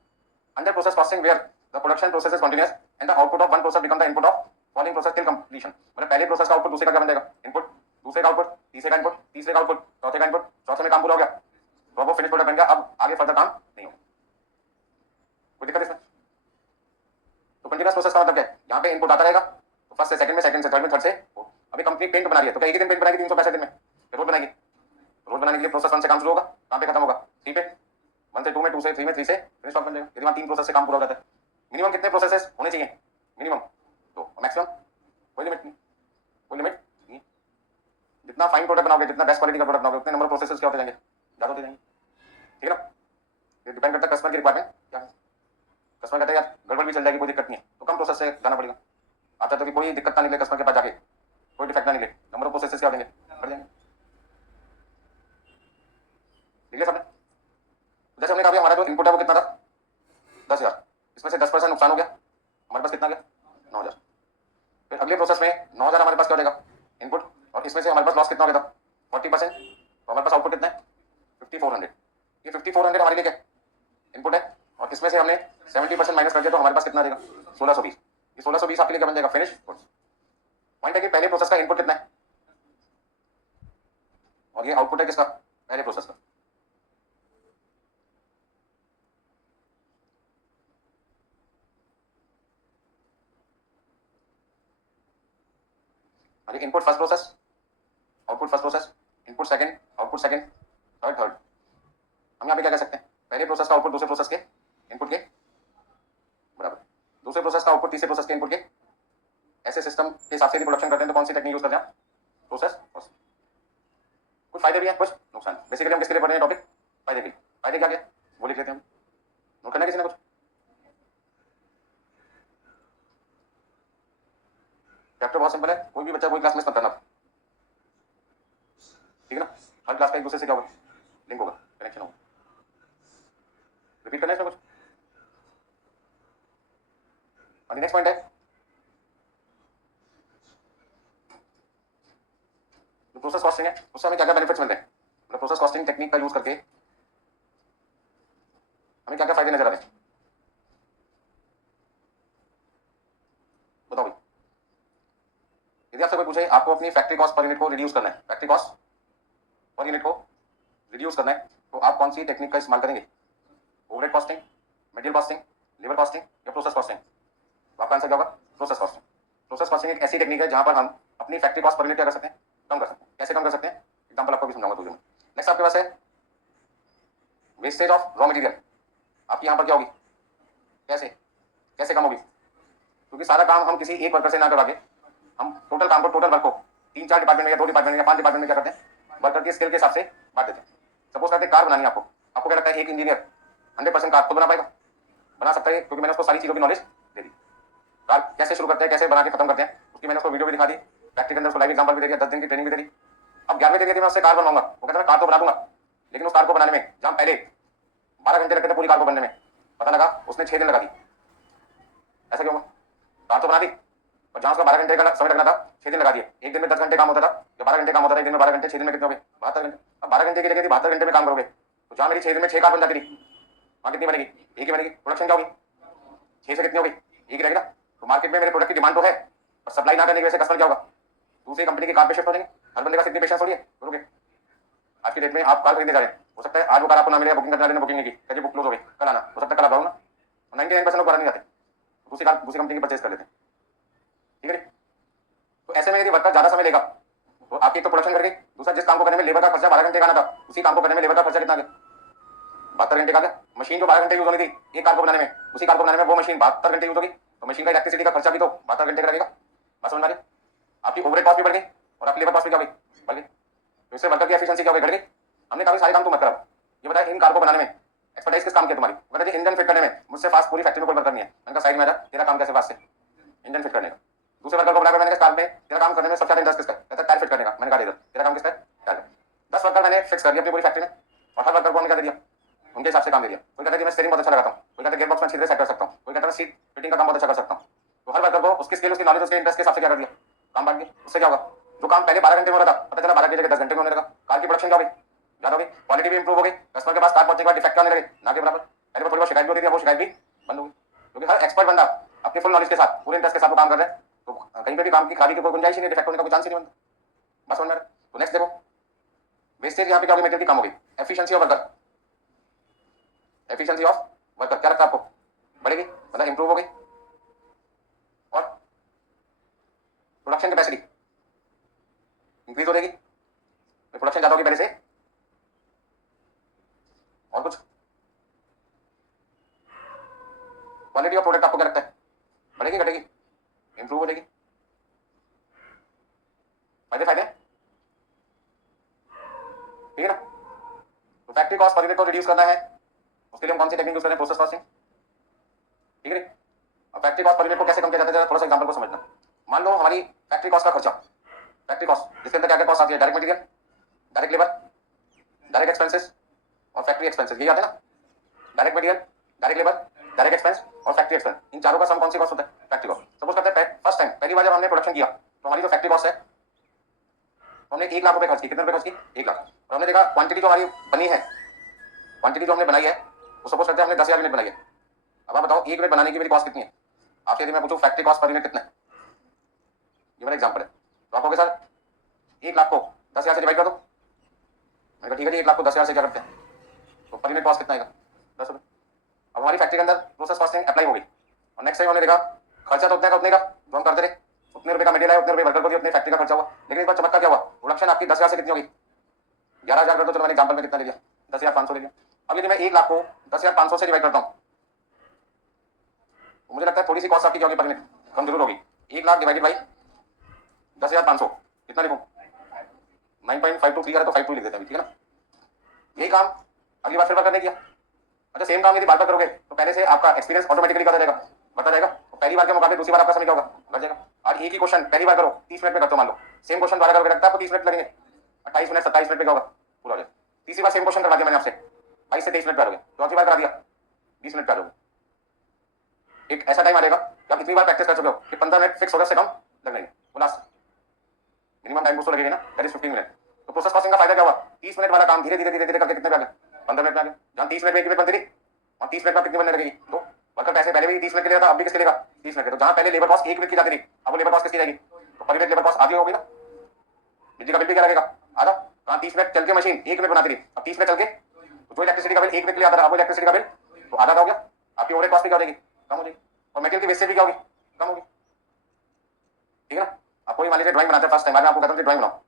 Under process costing where the production process is continuous and the output of one process become the input of following process till completion. मतलब पहले प्रोसेस का आउटपुट दूसरे का क्या बन जाएगा? इनपुट, दूसरे का आउटपुट, तीसरे का इनपुट, तीसरे का आउटपुट, चौथे का इनपुट, चौथे में काम पूरा हो गया तो वो फिनिश प्रोडक्ट बन गया, अब आगे फर्दर काम नहीं होगा। कोई दिक्कत इसमें? तो कंटीन्यूअस प्रोसेस का मतलब क्या है? यहाँ पे इनपुट आता रहेगा तो फर्स्ट से सेकंड में, सेकंड से थर्ड में, थर्ड से अभी कंपनी पेंट बना रही है तो क्या एक ही दिन पेंट बनाएगी 365 दिन में? रोड बनाएगी, रोड बनाने के लिए प्रोसेस 1 से काम शुरू होगा, कहाँ पे खत्म होगा? 3 पे, 1 से 2 में, 2 से 3 में, 3 से फिनिश बन जाएगा। यदि वहाँ 3 प्रोसेस से काम पूरा हो जाता है, मिनिमम कितने प्रोसेसेस होने चाहिए? मिनिमम 2, मैक्सिमम कोई लिमिट नहीं, कोई लिमिट नहीं। जितना फाइन प्रोडक्ट बनाओगे, जितना बेस्ट क्वालिटी का प्रोडक्ट बनाओगे, उतने नंबर प्रोसेसेस क्या होते जाएंगे? ज्यादा होते जाएंगे, ठीक है ना? ये डिपेंड करता है कस्टमर की रिक्वायरमेंट क्या है। कस्टमर कहता है यार गड़बड़ भी चल जाएगी, कोई दिक्कत नहीं है, तो कम प्रोसेस से जाना पड़ेगा। आप चाहते हो कि कोई दिक्कत ना निकले कस्टमर के पास जाके, कोई डिफेक्ट ना निकले, नंबर ऑफ प्रोसेसेस क्या हो जाएंगे? बढ़ जाएंगे। ठीक है सबने? जैसे हमने कहा भी हमारा जो इनपुट है वो कितना था 10,000, इसमें से 10% नुकसान हो गया, हमारे पास कितना गया 9,000। फिर अगले प्रोसेस में 9,000 हमारे पास क्या हो जाएगा इनपुट, और इसमें से हमारे पास लॉस कितना हो गया था 40%, तो हमारे पास आउटपुट कितना है 5400। ये 5400 हमारे लिए क्या इनपुट है, और इसमें से हमने 70% माइनस कर दिया तो हमारे पास कितना रहेगा 1620। ये 1620 आपके लिए क्या बन जाएगा फिनिश गुड्स। पॉइंट है कि पहले प्रोसेस का इनपुट कितना है और ये आउटपुट है किसका पहले प्रोसेस का। Input first process, output first process, input second, output second, third third. हम यहाँ पे क्या कह सकते हैं पहले प्रोसेस का आउटपुट दूसरे प्रोसेस के इनपुट के बराबर, दूसरे प्रोसेस का आउटपुट तीसरे प्रोसेस के इनपुट के। ऐसे सिस्टम के हिसाब से यदि प्रोडक्शन करते हैं तो कौन सी टेक्निक यूज करते हैं प्रोसेस कॉस्ट। कुछ फायदे भी हैं कुछ नुकसान। बेसिकली हम किसके लिए पढ़ रहे हैं टॉपिक फायदे के लिए। फायदे क्या क्या वो लिख लेते हैं हम, नोट करना है किसी ने कुछ। चैप्टर बहुत सिंपल है, कोई भी बच्चा कोई क्लास मिस मत करना, ठीक है ना। हर क्लास का एक दूसरे से क्या होगा लिंक होगा, कनेक्शन होगा। रिपीट करना है इसमें कुछ। और नेक्स्ट पॉइंट है जो प्रोसेस कॉस्टिंग है उससे हमें क्या क्या बेनिफिट्स मिलते हैं, मतलब प्रोसेस कॉस्टिंग टेक्निक का यूज करके हमें क्या क्या फायदे नजर आते हैं बताओ भाई। यदि आपसे कोई पूछे आपको अपनी फैक्ट्री कॉस्ट पर यूनिट को रिड्यूस करना है, फैक्ट्री कॉस्ट पर यूनिट को रिड्यूस करना है तो आप कौन सी टेक्निक का इस्तेमाल करेंगे, overhead costing, material costing, labour costing या प्रोसेस कॉस्टिंग। तो आपका आंसर क्या होगा प्रोसेस कॉस्टिंग। प्रोसेस कॉस्टिंग एक ऐसी टेक्निक है जहां पर हम अपनी फैक्ट्री कॉस्ट पर यूनिट क्या कर सकते हैं कम कर सकते हैं। कैसे कम कर सकते हैं एग्जांपल आपको भी समझाऊंगा थोड़ी देर में। नेक्स्ट आपके पास है वेस्टेज ऑफ रॉ मटेरियल। आपकी यहाँ पर क्या होगी कैसे कैसे कम होगी, क्योंकि सारा काम हम किसी एक वर्कर से ना करवा के हम टोटल काम को टोटल वर्क को 3-4 डिपार्टमेंट में या 2 डिपार्टमेंट या 5 डिपार्टमेंट में क्या करते हैं वर्कर की स्किल के हिसाब से बांट देते हैं। सपोज करते हैं कार बनानी है आपको, आपको क्या लगता है एक इंजीनियर 100% कार खुद बना पाएगा, बना सकता है क्योंकि मैंने उसको सारी चीजों की नॉलेज दे दी। कार कैसे शुरू करते हैं कैसे बना के खत्म करते हैं उसकी मैंने उसको वीडियो भी दिखा दी, प्रैक्टिकल अंदर उसको लाइव एग्जांपल भी दे दिया, 10 दिन की ट्रेनिंग भी दे दी। अब 11वें दिन यदि मैं उससे कार बनवाऊंगा वो कहता है कार तो बना दूंगा, लेकिन उस कार को बनाने में जहां पहले 12 घंटे लगते थे पूरी कार को बनने में, पता लगा उसने 6 दिन लगा दी। ऐसा क्यों? कार तो बना दी और जहां उसका 12 घंटे का समय लगना था 6 दिन लगा दिए। एक दिन में 10 घंटे काम होता था या 12 घंटे काम होता था, एक दिन में 12 घंटे, 6 दिन में कितने हो गए 72 घंटे। अब 12 घंटे की जगह 72 घंटे में काम करोगे तो जहां मेरी 6 दिन में 6 कार बन जाती थी वहां कितनी बनेगी एक ही बनेगी। प्रोडक्शन क्या होगी 6 से कितनी होगी एक ही रहेगा। तो मार्केट में मेरे प्रोडक्ट की डिमांड तो है और सप्लाई ना करने की वजह से कस्टमर क्या होगा दूसरी कंपनी की कार पे शिफ्ट हो जाएंगे। हर बंदे का इतनी पेशेंस थोड़ी है करोगे। आज की डेट में आप कार खरीदने जा रहे हैं, हो सकता है आज वो कार आपको ना मिले, बुकिंग करने बुकिंग नहीं की कभी बुक क्लोज हो गई, कल आना हो सकता है कल आप आओ ना। 99% लोग बाहर नहीं जाते, दूसरी कार दूसरी कंपनी की परचेज कर लेते हैं, ठीक है। तो ऐसे में यदि वर्कर ज्यादा समय लेगा तो आपकी एक तो प्रोडक्शन करके दूसरा जिस काम को करने में लेबर का खर्चा 12 घंटे का आना था उसी काम को करने में लेबर का खर्चा कितना गया 72 घंटे का गया। मशीन जो 12 घंटे यूज होनी थी एक कार को बनाने में उसी कार को बनाने में वो मशीन 72 घंटे यूज होगी, तो मशीन का इलेक्ट्रिसिटी का खर्चा भी तो 72 घंटे का लगेगा। बात समझ में आ रही? आपकी ओवरहेड कॉस्ट भी बढ़ गई और आपकी लेबर कॉस्ट भी क्या हुई बढ़ गई, तो इससे वर्कर की एफिशिएंसी क्या हुई घट गई। हमने कहा सारे काम तुम मत करो, ये बताया इन कार को बनाने में एक्सपर्टाइज किस काम की तुम्हारी, वो कहते हैं इंजन फिट करने में मुझसे फास्ट पूरी फैक्ट्री में कोई वर्कर नहीं है। मैंने कहा साइड में आ जा, तेरा काम कैसे फास्ट है इंजन फिट करने का। दूसरे वर्कर को बुलाकर मैंने कहा कार में तेरा काम करने में सबसे ज्यादा इंटरेस्ट किसका है, कहता है टायर फिट करने का। मैंने कहा इधर तेरा काम किसका है टायर। 10 वर्कर मैंने फिक्स कर दिया अपनी पूरी फैक्ट्री में और हर वर्कर को हमने क्या दे दिया उनके हिसाब से काम दे दिया। कोई कहता है कि मैं स्टीयरिंग बहुत अच्छा लगाता हूँ, कोई कहता है गियरबॉक्स में अच्छी तरह सेट कर सकता हूँ, कोई कहता है सीट फिटिंग का काम बहुत अच्छा कर सकता हूँ। तो हर वर्कर को उसकी स्किल उसकी नॉलेज उसके इंटरेस्ट के हिसाब से क्या कर दिया काम बांट दिया। उससे क्या होगा जो काम पहले 12 घंटे में हो रहा था पता चला 12 की जगह 10 घंटे में होने लगा। कार की प्रोडक्शन क्या हो गई ज्यादा हो गई, क्वालिटी भी इंप्रूव हो गई, कस्टमर के पास कार पहुंचने के बाद डिफेक्ट आने लगे ना के बराबर। पहले थोड़ी बहुत शिकायत भी होती थी वो शिकायत भी बंद हो गई, क्योंकि हर एक्सपर्ट बंदा अपने फुल नॉलेज के साथ पूरे इंटरेस्ट के साथ वो काम कर रहे हैं, तो कहीं पे भी काम की खराबी की कोई गुंजाइश ही नहीं, डिफेक्ट होने का कोई चांस ही नहीं बनता। बस समझ में आ रहा है? तो नेक्स्ट देखो वेस्टेज यहाँ पे क्या होगी मटेरियल की कम होगी, efficiency of worker, efficiency of worker क्या लगता है आपको बढ़ेगी मतलब इंप्रूव हो गई। और प्रोडक्शन कैपेसिटी इंक्रीज हो जाएगी, प्रोडक्शन ज्यादा होगी पहले से। और कुछ क्वालिटी ऑफ प्रोडक्ट आपको क्या लगता है बढ़ेगी घटेगी इंप्रूव हो जाएगी, फायदे फायदे ठीक है ना। तो फैक्ट्री कॉस्ट पर यूनिट को रिड्यूस करना है उसके लिए हम कौन सी टेक्निक यूज करें प्रोसेस कॉस्टिंग, ठीक है। अब फैक्ट्री कॉस्ट पर यूनिट को कैसे कम किया जाता है थोड़ा सा एग्जांपल को समझना। मान लो हमारी फैक्ट्री कॉस्ट का खर्चा, फैक्ट्री कॉस्ट जिसके अंदर क्या क्या कॉस्ट आती है direct material, direct labour, direct expenses और फैक्ट्री एक्सपेंसेस यही आते हैं ना। Direct material, direct labour, direct expense और फैक्ट्री एक्सपेंस, इन चारों का सम कौन सी कॉस्ट होता है? Factory cost. सपोज करते हैं फर्स्ट टाइम पहली बार जब हमने प्रोडक्शन किया तो हमारी जो फैक्ट्री कॉस्ट है तो हमने 1 लाख रुपए खर्च की। कितने रुपए खर्च की? 1 लाख। और हमने देखा क्वांटिटी जो हमारी बनी है, क्वांटिटी जो हमने बनाई है वो सपोज करते हैं हमने 10,000 यूनिट बनाई है। अब आप बताओ 1 यूनिट बनाने की मेरी कॉस्ट कितनी है? आपसे यदि मैं पूछूं फैक्ट्री कॉस्ट पर यूनिट कितना है, ये मेरा एग्जांपल है, तो आप कहोगे सर 1 लाख को 10,000 से डिवाइड कर दो। मैंने कहा ठीक है जी, 1 लाख को 10,000 से क्या करते हैं तो पर यूनिट कॉस्ट कितना आएगा? 10 रुपये। अब हमारी फैक्ट्री के अंदर प्रोसेस कॉस्टिंग अप्लाई हो गई और नेक्स्ट टाइम हमने देखा खर्चा तो उतने का उतने का जो हम करते रहे, उतने रुपए का मटेरियल है, उतने रुपए वर्कर को दिए, उतने फैक्ट्री का खर्चा हुआ। लेकिन इस बार चमत्कार क्या हुआ? प्रोडक्शन आपकी 10,000 से कितनी होगी? 11,000 कर दो। चलो मैंने एग्जांपल में कितना ले लिया? 10,500 ले लिया। अब यदि मैं 1 लाख को 10,500 से डिवाइड करता हूँ तो मुझे लगता है थोड़ी सी कॉस्ट आपकी क्या होगी पर यूनिट? कम जरूर होगी। 1 लाख डिवाइडेड बाई 10,500 कितना लिखूं? 9.523 है तो 52 लिख देते हैं, ठीक है ना। यही काम अगली बार फिर करने किया। अच्छा सेम काम यदि बार बार करोगे तो पहले से आपका एक्सपीरियंस ऑटोमेटिकली बढ़ता जाएगा, बढ़ता जाएगा। तो पहली बार के मुकाबले दूसरी बार आपका समय क्या होगा? बढ़ जाएगा। आज एक ही क्वेश्चन पहली बार करो 30 मिनट में करते हो, मान लो सेम क्वेश्चन दोबारा करोगे लगता है आपको 30 मिनट लगेंगे, 28 मिनट 27 मिनट में क्या होगा? पूरा हो जाएगा। तीसरी बार सेम क्वेश्चन करा दिया मैंने आपसे 22 से 23 मिनट करोगे, चौथी बार करा दिया 20 मिनट करोगे। एक ऐसा टाइम आ जाएगा कि आप इतनी बार प्रैक्टिस कर चुके हो कि 15 मिनट फिक्स होगा, से कम लगेंगे। वो लास्ट मिनिमम टाइम उसको लगेगा ना, दैट इज 15 मिनट। तो प्रोसेस कॉस्टिंग का फायदा क्या हुआ? 30 मिनट वाला काम धीरे धीरे धीरे धीरे करके कितने पे आ गया? 15 मिनट में आ गया। जहां 30 मिनट में एक मिनट बनती थी और 30 मिनट में कितनी बनने लगेगी? तो वर्कर पैसे पहले भी 30 मिनट के लिए था, अब भी किसके लेगा? 30 मिनट के। तो जहां पहले लेबर कॉस्ट 1 मिनट की जाती थी अब वो लेबर कॉस्ट किसकी जाएगी? तो पर यूनिट लेबर कॉस्ट आधी होगी ना। बिजली का बिल भी क्या लगेगा? आधा। कहां 30 मिनट चल के मशीन 1 मिनट बनाती थी, अब 30 मिनट चल के तो जो इलेक्ट्रिसिटी का बिल 1 मिनट के लिए आता था, अब वो इलेक्ट्रिसिटी का बिल तो आधा हो गया। आपकी ओवरहेड कॉस्ट भी क्या हो जाएगी? कम हो जाएगी। और मटेरियल की वेस्टेज भी क्या होगी? कम होगी, ठीक है ना। आप कोई मान लीजिए ड्राइंग बनाते हैं फर्स्ट टाइम, मैं आपको कहता हूं ड्राइंग बनाओ,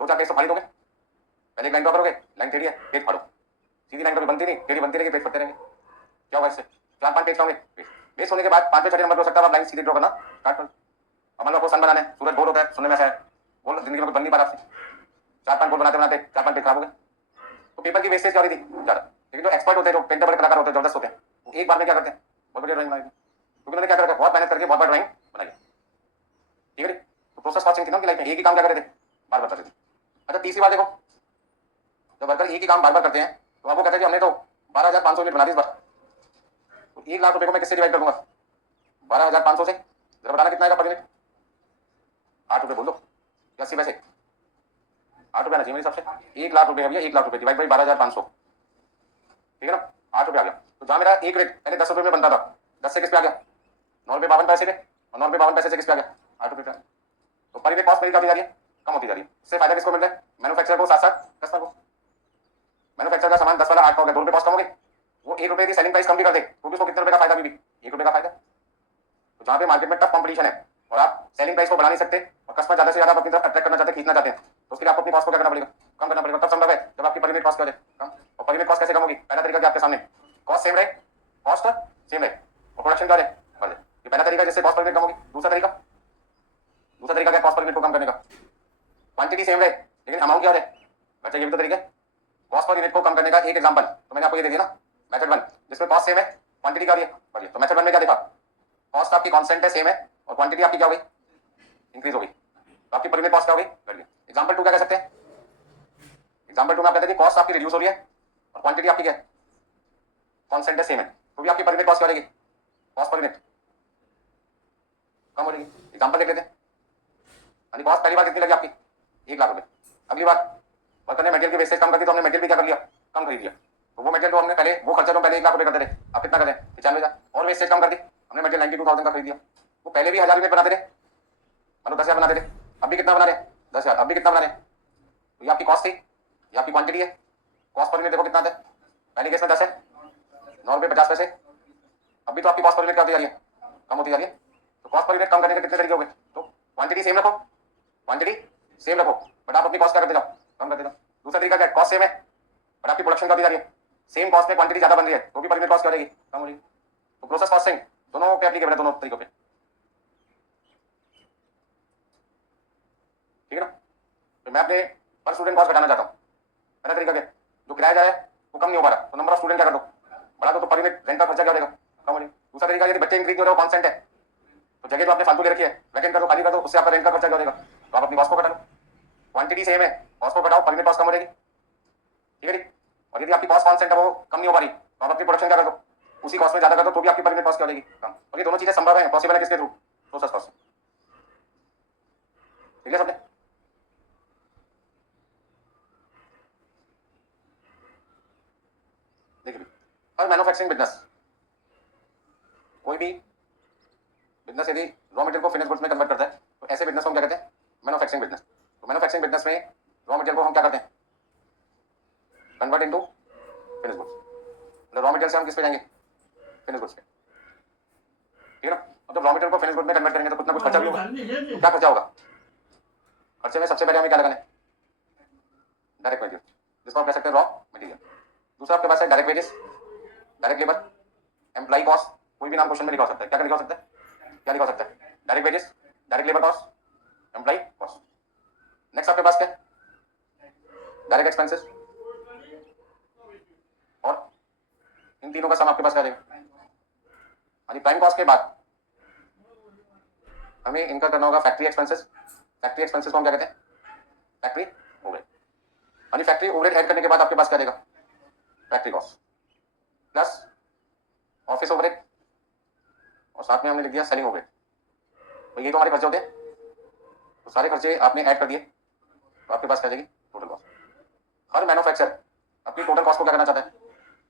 2-4 पेज तो फाड़ी दोगे। पहले एक लाइन ड्रॉ करोगे, लाइन टेढ़ी है पेज फाड़ो, सीधी लाइन कभी बनती नहीं, टेढ़ी बनती रहेगी, पेज फटते रहेंगे। क्या होगा इससे? 4-5 पेज खाओगे। बेस होने के बाद 5वें 6वें नंबर हो सकता है आप लाइन सीधी ड्रॉ करना स्टार्ट कर। अब मान लो आपको सन बनाना है, सूरज बोल होता है, सुनने में ऐसा है, बोल जिंदगी में बन नहीं पा रहा आपसे, 4-5 बोल बनाते बनाते 4-5 पेज खराब हो गए। तो पेपर की वेस्टेज क्या हो रही थी? ज्यादा। लेकिन जो एक्सपर्ट होते हैं, जो पेंटर बड़े कलाकार होते हैं, जबरदस्त होते हैं, वो एक बार में क्या करते हैं? बहुत बढ़िया ड्राइंग बनाएंगे, क्योंकि उन्होंने क्या करके बहुत मेहनत करके बहुत बार ड्राइंग बनाई, ठीक है। तो प्रोसेस कॉस्टिंग थी ना उनकी लाइफ में, एक ही काम क्या करते थे? बार बार करते थे। अच्छा तीसरी बात देखो, जब वर्कर एक ही काम बार बार करते हैं तो आपको कहते हैं कि हमने तो 12,500 यूनिट बना दी इस बार, तो 1 लाख रुपए को मैं किससे डिवाइड कर दूंगा? 12,500 से। जरा बताना कितना आएगा पर यूनिट? 8 रुपए बोल दो, 80 पैसे, 8 रुपए आना चाहिए मेरे हिसाब से। 1 लाख रुपए भैया, 1 लाख रुपए डिवाइड बाई 12,500, ठीक है ना, 8 रुपए आ गया। तो जहां मेरा एक रेट पहले 10 रुपए में बनता था, 10 से किस पे आ गया? 9 रुपए 52 पैसे पे, और 9 रुपए 52 पैसे से किस पे आ गया? 8 रुपए पे। तो पर यूनिट कॉस्ट मेरी काफी जा रही है, कम होती जा रही है। इससे फायदा किसको मिल रहा है? मैन्युफैक्चरर को, साथ साथ कस्टमर को। मैन्युफैक्चरर का सामान 10 वाला 8 का हो गया, 2 रुपए कॉस्ट कम हो गई। वो 1 रुपए की सेलिंग प्राइस कम भी कर दे तो भी उसको कितने रुपए का फायदा? भी 1 रुपए का फायदा। तो जहां पे मार्केट में टफ कंपटीशन है और आप सेलिंग प्राइस को बढ़ा नहीं सकते और कस्टमर ज्यादा से ज्यादा अपनी तरफ अट्रैक्ट करना चाहते हैं, खींचना चाहते हैं, तो उसके लिए आपको अपनी कॉस्ट को क्या करना पड़ेगा? कम करना पड़ेगा। तब संभव है जब आपकी पर यूनिट कॉस्ट क्या हो जाए? कम। और पर यूनिट कॉस्ट कैसे कम होगी? पहला तरीका क्या आपके सामने, कॉस्ट सेम रहे, कॉस्ट सेम रहे और प्रोडक्शन क्या रहे, बढ़ जाए। ये पहला तरीका जिससे कॉस्ट पर यूनिट कम होगी। दूसरा तरीका क्या कॉस्ट पर यूनिट को कम करने का? क्वांटिटी सेम रहे लेकिन अमाउंट क्या हो जाए? अच्छा ये भी तो तरीका है कॉस्ट पर यूनिट को कम करने का। एक एग्जांपल तो मैंने आपको ये दे दिया ना, मेथड 1, जिसमें कॉस्ट सेम है, क्वांटिटी क्या हो रही है? बढ़ रही है। तो मेथड 1 में क्या देखा? कॉस्ट आपकी कांस्टेंट है, सेम है, और क्वांटिटी आपकी क्या हो गई? इंक्रीज हो गई। तो आपकी पर यूनिट कॉस्ट क्या हो गई? बढ़ गई। एग्जांपल 2 क्या कह सकते हैं? एग्जांपल 2 में आप कहते हैं कि कॉस्ट आपकी रिड्यूस हो रही है और क्वांटिटी आपकी क्या है? कांस्टेंट है, सेम है, तो भी आपकी पर यूनिट कॉस्ट क्या हो जाएगी? कॉस्ट पर यूनिट कम हो जाएगी। एग्जांपल देख लेते हैं। यानी कॉस्ट पहली बार कितनी लगी आपकी? 1 लाख रुपए। अगली बार वर्कर ने मटेरियल की वेस्टेज कम कर दी तो हमने मटेरियल भी क्या कर लिया? कम खरीद लिया। तो वो मटेरियल तो हमने पहले वो खर्चा तो पहले 1 लाख रुपए करते थे, आप कितना करें? 95,000, और वेस्टेज कम कर दी, हमने मटेरियल 92,000 का खरीद लिया। वो पहले भी 1000 यूनिट बनाते थे, मतलब 10,000 बनाते थे, अब भी कितना बना रहे? 10,000, अब भी कितना बना रहे? तो ये आपकी कॉस्ट थी, ये आपकी क्वांटिटी है। कॉस्ट पर यूनिट देखो कितना आता है? पहले केस में 10 है, 9 रुपए 50 पैसे। अब भी तो आपकी कॉस्ट पर यूनिट क्या होती जा रही है? कम होती जा रही है। तो कॉस्ट पर यूनिट कम करने के कितने तरीके हो गए? तो क्वांटिटी सेम रखो, क्वांटिटी सेम रखो, बट आप अपनी कॉस्ट क्या करते जाओ? कम करते जाओ। दूसरा तरीका क्या है? कॉस्ट सेम है बट आपकी प्रोडक्शन क्या होती जा रही है? सेम कॉस्ट में क्वांटिटी ज्यादा बन रही है, तो भी पर यूनिट कॉस्ट क्या हो जाएगी? कम हो जाएगी। तो प्रोसेस कॉस्टिंग दोनों पे एप्लीकेबल है, दोनों तरीकों पे, ठीक है ना। तो मैं अपने पर स्टूडेंट कॉस्ट घटाना चाहता हूँ। पहला तरीका क्या? जो किराया जा रहा है वो कम नहीं हो पा रहा, तो नंबर ऑफ स्टूडेंट क्या कर दो? बढ़ा दो, तो पर यूनिट रेंट का खर्चा क्या हो जाएगा? कम हो जाएगा। दूसरा तरीका यदि बच्चे इंक्रीज हो रहे हो, कांस्टेंट है, तो जगह जो आपने फालतू ले रखी है वैकेंट कर दो, खाली कर दो, उससे आपका रेंट का खर्चा क्या हो जाएगा? तो आप अपनी कॉस्ट को घटा लो। क्वांटिटी सेम है, कॉस्ट को घटाओ, पर यूनिट कॉस्ट कम हो जाएगी, ठीक है। और यदि आपकी कॉस्ट कांस्टेंट है, वो कम नहीं हो पा रही, तो आप अपनी प्रोडक्शन क्या कर दो, उसी कॉस्ट में ज्यादा कर दो तो भी आपकी पर यूनिट कॉस्ट क्या हो जाएगी कम। और ये दोनों चीजें संभव है, पॉसिबल है किसके थ्रू, प्रोसेस कॉस्ट। ठीक है सबने? देखिए और मैन्युफैक्चरिंग बिजनेस, कोई भी बिजनेस यदि रॉ मटेरियल को फिनिश गुड्स में कन्वर्ट करता है तो ऐसे बिजनेस को हम क्या कहते हैं, मैन्युफैक्चरिंग बिजनेस। तो मैन्युफैक्चरिंग बिजनेस में रॉ मटेरियल को हम क्या करते हैं, कन्वर्ट इनटू फिनिश गुड्स। मतलब रॉ मटेरियल से हम किस पे जाएंगे, फिनिश गुड्स पे। ठीक है ना? अब जब रॉ मटेरियल को फिनिश गुड्स में कन्वर्ट करेंगे तो कुछ ना कुछ खर्चा भी होगा। तो क्या खर्चा होगा, खर्चे में सबसे पहले हमें क्या लगाना है, डायरेक्ट वेजेस, जिसको हम कह सकते हैं रॉ मटेरियल। दूसरा आपके पास है direct wages, direct labour, employ cost, कोई भी नाम क्वेश्चन में लिखा हो सकता है। क्या लिखा हो सकता है, क्या लिखा हो सकता है, direct wages, direct labour cost, employ cost. Next आपके पास क्या है, डायरेक्ट एक्सपेंसेस, और इन तीनों का सम आपके पास क्या रहेगा। यानी प्राइम कॉस्ट के बाद हमें इनका करना होगा फैक्ट्री एक्सपेंसेस। फैक्ट्री एक्सपेंसेस को हम क्या कहते हैं, फैक्ट्री ओवरहेड। यानी फैक्ट्री ओवरहेड ऐड करने के बाद आपके पास क्या रहेगा, factory cost plus office overhead, और साथ में हमने लिख दिया सेलिंग ओवरहेड। तो ये तो हमारे खर्चे होते हैं, तो सारे खर्चे आपने ऐड कर दिए तो आपके पास क्या जाएगी, टोटल कॉस्ट। हर मैन्युफैक्चर अपनी टोटल कॉस्ट को क्या करना चाहता है,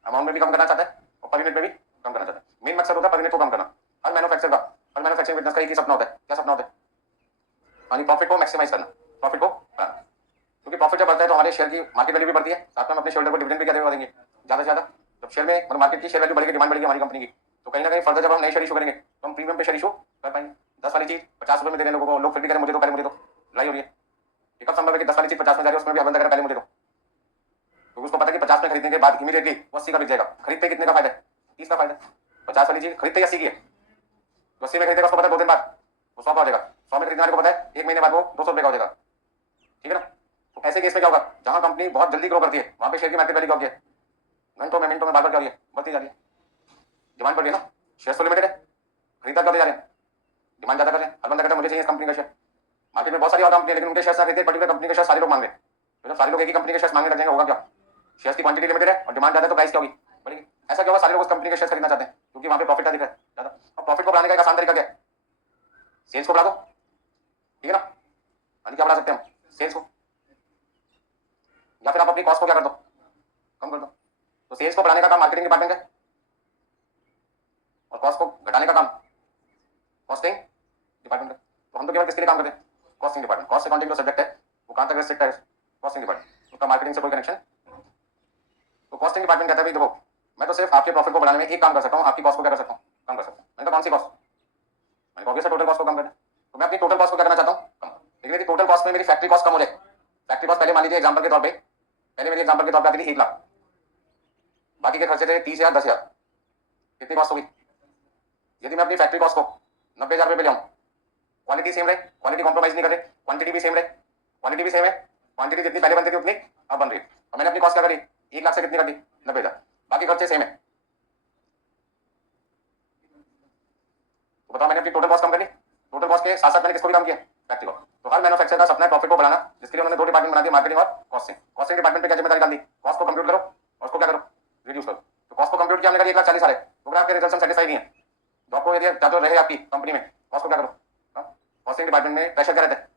अमाउंट में भी कम करना चाहता है और पर यूनिट में भी कम करना चाहता है। मेन मकसद होता है पर यूनिट को कम करना हर मैन्युफैक्चर का। हर मैन्युफैक्चरिंग बिजनेस का एक ही सपना होता है, क्या सपना होता है, यानी प्रॉफिट को मैक्सिमाइज करना, प्रॉफिट को बढ़ाना। क्योंकि प्रॉफिट जब बढ़ता है तो हमारे शेयर की मार्केट वैल्यू भी बढ़ती है, साथ में हम अपने शेयर को डिविडेंड भी क्या देंगे ज्यादा से ज्यादा। जब शेयर में मतलब मार्केट की शेयर वैल्यू बढ़ेगी, डिमांड बढ़ेगी हमारी कंपनी की, तो कहीं ना कहीं फर्दर जब हम नए शेयर इशू करेंगे तो हम प्रीमियम पे शेयर इशू कर पाएंगे। 10 वाली चीज 50 रुपए में दे रहे लोगों को, लोग फिर भी कह रहे मुझे तो, पहले मुझे तो लड़ाई हो रही है। ये कब संभव है कि 10 वाली चीज 50 में जा रही है, उसमें भी बंदा कर पहले मुझे दो, क्योंकि उसको पता है कि 50 में खरीदने के बाद इमीडिएटली 80 का बिक जाएगा। खरीदते कितने का फायदा है, 30 का फायदा। 50 वाली चीज खरीदते 80 की है, तो 80 में खरीदेगा, उसको पता है 2 दिन बाद वो 100 का हो जाएगा। 100 में खरीदने वाले को पता है 1 महीने बाद वो 200 रुपए का हो जाएगा। ठीक है ना? तो ऐसे केस में क्या होगा, जहां कंपनी बहुत जल्दी ग्रो करती है वहां पे शेयर की मार्केट वैल्यू क्या होती है, घंटों में मिनटों में बार बार क्या हो रही है, बढ़ती जा रही है। डिमांड बढ़ रही है ना, शेयर तो लिमिटेड है, खरीदार करते जा रहे हैं, डिमांड ज्यादा कर रहे हैं, हर बंदा कहता है मुझे चाहिए इस कंपनी का शेयर। मार्केट में बहुत सारी और कंपनी है लेकिन उनके शेयर खरीदते पर्टिकुलर कंपनी के शेयर सारे लोग मांग रहे हैं। तो जब सारे लोग एक ही कंपनी के शेयर मांगने लग जाएंगे होगा क्या, शेयर की क्वांटिटी लिमिटेड है और डिमांड ज्यादा है तो प्राइस क्या होगी, बढ़ेगी। ऐसा क्या होगा, सारे लोग उस कंपनी के शेयर खरीदना चाहते हैं क्योंकि वहां पे प्रॉफिट दिख रहा है ज्यादा। और प्रॉफिट को बढ़ाने का एक आसान तरीका क्या है, सेल्स को बढ़ा दो। ठीक है ना? यानी क्या बढ़ा सकते हैं हम, सेल्स को, या फिर आप अपनी कॉस्ट को क्या कर दो, कम कर दो। तो सेल्स को बढ़ाने का काम मार्केटिंग डिपार्टमेंट है और कॉस्ट को घटाने का काम कॉस्टिंग डिपार्टमेंट है। तो हम तो केवल किसके लिए काम करते हैं, कॉस्टिंग डिपार्टमेंट। कॉस्ट अकाउंटिंग जो सब्जेक्ट है वो कहां तक रिस्ट्रिक्ट है, कॉस्टिंग डिपार्टमेंट, उसका मार्केटिंग से कोई कनेक्शन। तो कॉस्टिंग डिपार्टमेंट कहता है भाई देखो मैं तो सिर्फ आपके प्रॉफिट को बढ़ाने में एक काम कर सकता हूँ, आपकी कॉस्ट को क्या कर सकता हूँ, कम कर सकता हूँ। मैंने कहा कौन सी कॉस्ट, मैंने ऑब्वियसली टोटल कॉस्ट को कम करना है। तो मैं अपनी टोटल कॉस्ट को क्या करना चाहता हूँ, कम। लेकिन यदि टोटल कॉस्ट में मेरी फैक्ट्री कॉस्ट कम हो जाए, फैक्ट्री कॉस्ट पहले मान लीजिए एग्जाम्पल के तौर पर, पहले मेरी एग्जाम्पल के तौर पर आती थी 1 लाख, बाकी के खर्चे थे 30,000 10,000, कितनी कॉस्ट होगी। यदि मैं अपनी फैक्ट्री कॉस्ट को 90,000 रुपये पे जाऊँ, क्वालिटी सेम रहे, क्वालिटी कॉम्प्रोमाइज नहीं कर रहे, क्वांटिटी भी सेम रहे, क्वालिटी भी सेम है, क्वांटिटी जितनी पहले बनती थी उतनी अब बन रही है, और मैंने अपनी कॉस्ट क्या करी 1 लाख से कितनी कर दी 90,000, बाकी खर्चे सेम है। तो बताओ मैंने अपनी टोटल कॉस्ट कम कर ली, टोटल कॉस्ट के साथ साथ मैंने किसको भी कम किया, फैक्ट्री को। तो हर मैन्युफैक्चर का सपना है प्रॉफिट को बढ़ाना, जिसके लिए उन्होंने 2 डिपार्टमेंट बना दिया, मार्केटिंग और कॉस्टिंग। कॉस्टिंग डिपार्टमेंट पे क्या जिम्मेदारी डाल दी, कॉस्ट को कंप्यूट करो और उसको क्या करो, रिड्यूस करो। तो कॉस्ट को कंप्यूट किया हमने 1,40,000 है, तो आपके रिजल्ट सेटिस्फाई नहीं है तो आपको यदि ज्यादा रहे आपकी कंपनी में, कॉस्ट को क्या करो, कॉस्टिंग डिपार्टमेंट में प्रेशर क्या रहता है,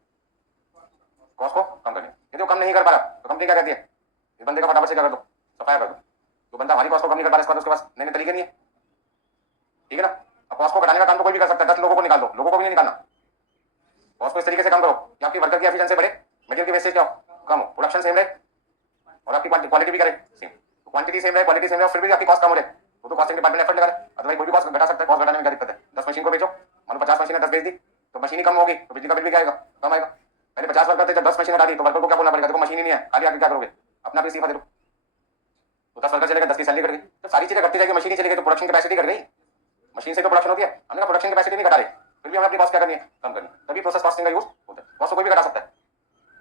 कॉस्ट को कम करने। यदि वो कम नहीं कर पा रहा तो कंपनी क्या कहती है, इस बंदे का फटाफट से क्या कर दो, सफाया कर दो। तो बंदा हमारी कॉस्ट को कम नहीं कर पा रहा, उसके पास नए नए तरीके नहीं है। ठीक है ना? अब कॉस्ट को घटाने का काम तो कोई भी कर सकता है, 10 लोगों को निकाल दो, लोगों को भी नहीं निकालना। कॉस्ट को इस तरीके से कम करो कि आपकी वर्कर की एफिशिएंसी बढ़े, मटेरियल की वेस्टेज क्या हो, कम हो, प्रोडक्शन सेम रहे और आपकी क्वालिटी भी करे सेम। क्वांटिटी सेम रहे, क्वालिटी सेम रहे, फिर भी आपकी कॉस्ट कम हो रहे, तो कॉस्टिंग डिपार्टमेंट एफर्ट लगा रहे। अदरवाइज कोई भी कॉस्ट घटा सकता है, कॉस्ट घटाने में क्या दिक्कत है। 10 मशीन को बेचो, मान लो 50 मशीन 10 बेच दी तो मशीन ही कम होगी तो बिजली का बिल भी क्या आएगा, कम आएगा। पहले 50 वर्कर थे, जब 10 मशीन हटा दी तो वर्कर को क्या बोलना पड़ेगा, देखो मशीन ही नहीं है, खाली आगे क्या करोगे, अपना भी इस्तीफा दे दो। तो 10 वर्कर चलेगा, 10 की सैलरी कट गई। तो सारी चीजें घटती जाएगी, मशीन ही चली गई तो प्रोडक्शन कैपेसिटी घट गई। मशीन से तो प्रोडक्शन होती है, हमने कहा प्रोडक्शन कैपेसिटी नहीं घटा रहे, फिर भी हमें अपनी कॉस्ट क्या करनी है, कम करनी। तभी प्रोसेस कॉस्टिंग का यूज होता है। कॉस्ट को कोई भी घटा सकता है,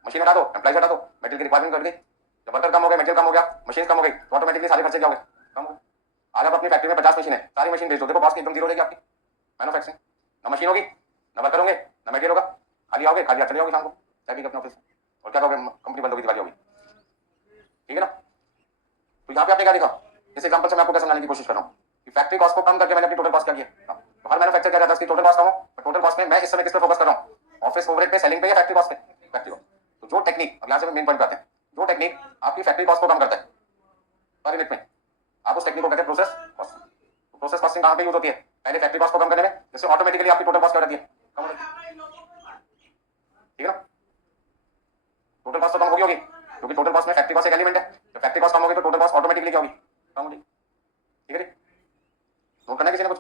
मशीन हटा दो, एम्प्लॉइज हटा दो, मटेरियल की रिक्वायरमेंट कर दी, जब वर्कर कम हो गए, मटेरियल कम हो गया, मशीन कम हो गई तो ऑटोमेटिकली सारे खर्चे क्या हो गए, कम हो गए। आज आप अपनी फैक्ट्री में 50 मशीन है, सारी मशीन बेच दो, देखो कॉस्ट एकदम जीरो रहेगी आपकी मैन्युफैक्चरिंग। ना मशीन होगी, ना वर्कर होंगे, ना मटेरियल होगा, खाली आओगे, खाली चले जाओगे शाम को चाय पी के अपने ऑफिस, और क्या कहोगे, कंपनी बंद होगी, दिवाली होगी। ठीक है ना? तो यहाँ पे आपने क्या देखा, इस एग्जांपल से मैं आपको क्या समझाने की कोशिश कर रहा हूँ कि फैक्ट्री कॉस्ट को कम करके मैंने अपनी टोटल कॉस्ट क्या किया। तो हर मैन्युफैक्चर क्या रहता है, टोटल कॉस्ट कम हो, टोटल कॉस्ट में मैं इस समय किस पे फोकस कर रहा हूँ, ऑफिस ओवरहेड पे, सेलिंग पे या फैक्ट्री कॉस्ट पे, फैक्ट्री कॉस्ट। तो जो टेक्निक, अब यहाँ से मेन पॉइंट पे आते हैं, जो टेक्निक आपकी फैक्ट्री कॉस्ट को कम करता है पर यूनिट में, आप उस टेक्निक को कहते हैं प्रोसेस कॉस्ट। प्रोसेस कॉस्टिंग कहाँ पे यूज होती है, पहले फैक्ट्री कॉस्ट को कम करने में, जिससे ऑटोमेटिकली आपकी टोटल कॉस्ट क्या रहती है, कम होती है। ठीक है ना, टोटल कॉस्ट तो कम होगी क्योंकि टोटल कॉस्ट में फैक्ट्री कॉस्ट एक एलिमेंट है। जब फैक्ट्री कॉस्ट कम होगी तो टोटल कॉस्ट ऑटोमेटिकली क्या होगी, कम होगी। ठीक है, नोट करना किसी ने कुछ,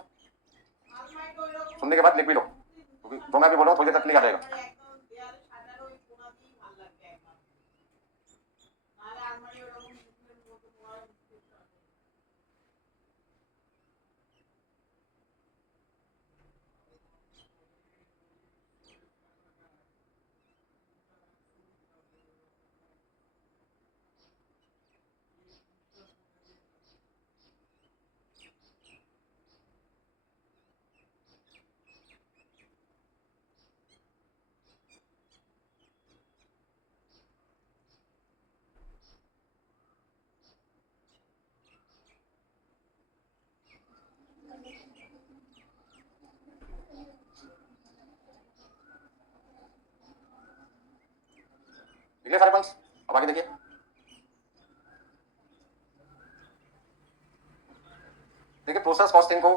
सुनने के बाद लिख भी लो क्योंकि जो मैं भी बोल रहा हूँ थोड़ी देर तक क्लियर आ जाएगा। देखिए सारे पॉइंट्स, अब आगे देखिए। देखिए प्रोसेस कॉस्टिंग को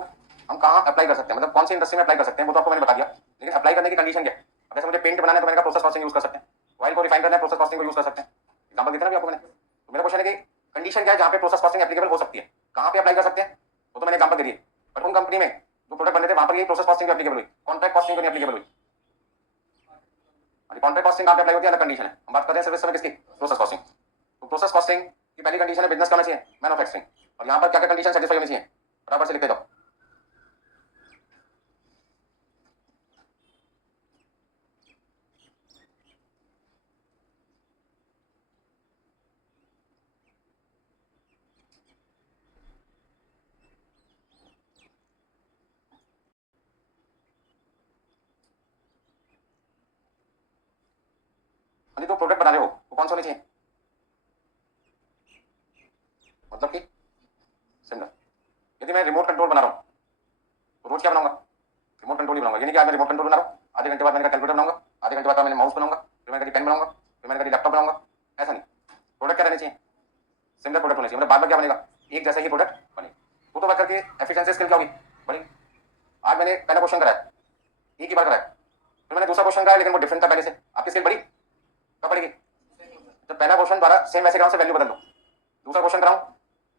हम कहाँ अप्लाई कर सकते हैं, मतलब कौन सी इंडस्ट्री में अप्लाई कर सकते हैं वो तो आपको मैंने बता दिया, लेकिन अप्लाई करने की कंडीशन क्या है। अब जैसे मुझे पेंट बनाना है तो मैंने कहा प्रोसेस कॉस्टिंग यूज कर सकते हैं, ऑयल को रिफाइन करना है प्रोसेस कॉस्टिंग को यूज कर सकते हैं, एग्जांपल देते ना भी आपको मैंने। तो मेरा क्वेश्चन है कि कंडीशन क्या है जहाँ पे प्रोसेस कॉस्टिंग एप्लीकेबल हो सकती है, कहाँ पे अप्लाई कर सकते हैं वो तो मैंने एग्जांपल दे दिए। बट उन कंपनी में जो प्रोडक्ट बने थे वहां पर ये प्रोसेस कॉस्टिंग एप्लीकेबल हुई, कॉन्ट्रैक्ट कॉस्टिंग को नहीं एप्लीकेबल हुई। कॉन्ट्रैक्ट कॉस्टिंग कहाँ पे अप्लाई होती है, अलग कंडीशन है। हम बात कर रहे हैं सिर्फ इस समय किसकी, प्रोसेस कॉस्टिंग। तो प्रोसेस कॉस्टिंग की पहली कंडीशन है बिजनेस करना चाहिए, मैन्युफैक्चरिंग। और यहाँ पर क्या क्या कंडीशन सेटिस्फाई होनी चाहिए, बराबर से लिखते जाओ। जो प्रोडक्ट बना रहे हो वो कौन सा होने चाहिए, मतलब कि सिमिलर। यदि मैं रिमोट कंट्रोल बना रहा हूँ तो रोज क्या बनाऊंगा, रिमोट कंट्रोल ही बनाऊंगा। ये नहीं कि आज मैं रिमोट कंट्रोल बना रहा हूँ, आधे घंटे बाद मैंने कैलकुलेटर बनाऊंगा, आधे घंटे बाद मैंने माउस बनाऊंगा, फिर मैंने कभी पेन बनाऊंगा, फिर मैंने कभी लैपटॉप बनाऊंगा, ऐसा नहीं। प्रोडक्ट क्या रहने चाहिए, सिमिलर प्रोडक्ट होने चाहिए, मतलब बार बार क्या बनेगा, एक जैसा ही प्रोडक्ट बने। तो वर्कर की एफिशिएंसी स्किल क्या होगी, बढ़ेगी। आज मैंने पहला क्वेश्चन कराया, एक ही बार कराया, फिर मैंने दूसरा क्वेश्चन कराया लेकिन वो डिफरेंट था पहले से, आपकी स्किल बढ़ी, कब बढ़ेगी, जब पहला क्वेश्चन द्वारा सेम वैसे कराऊं से वैल्यू बदल दो, दूसरा क्वेश्चन कराऊं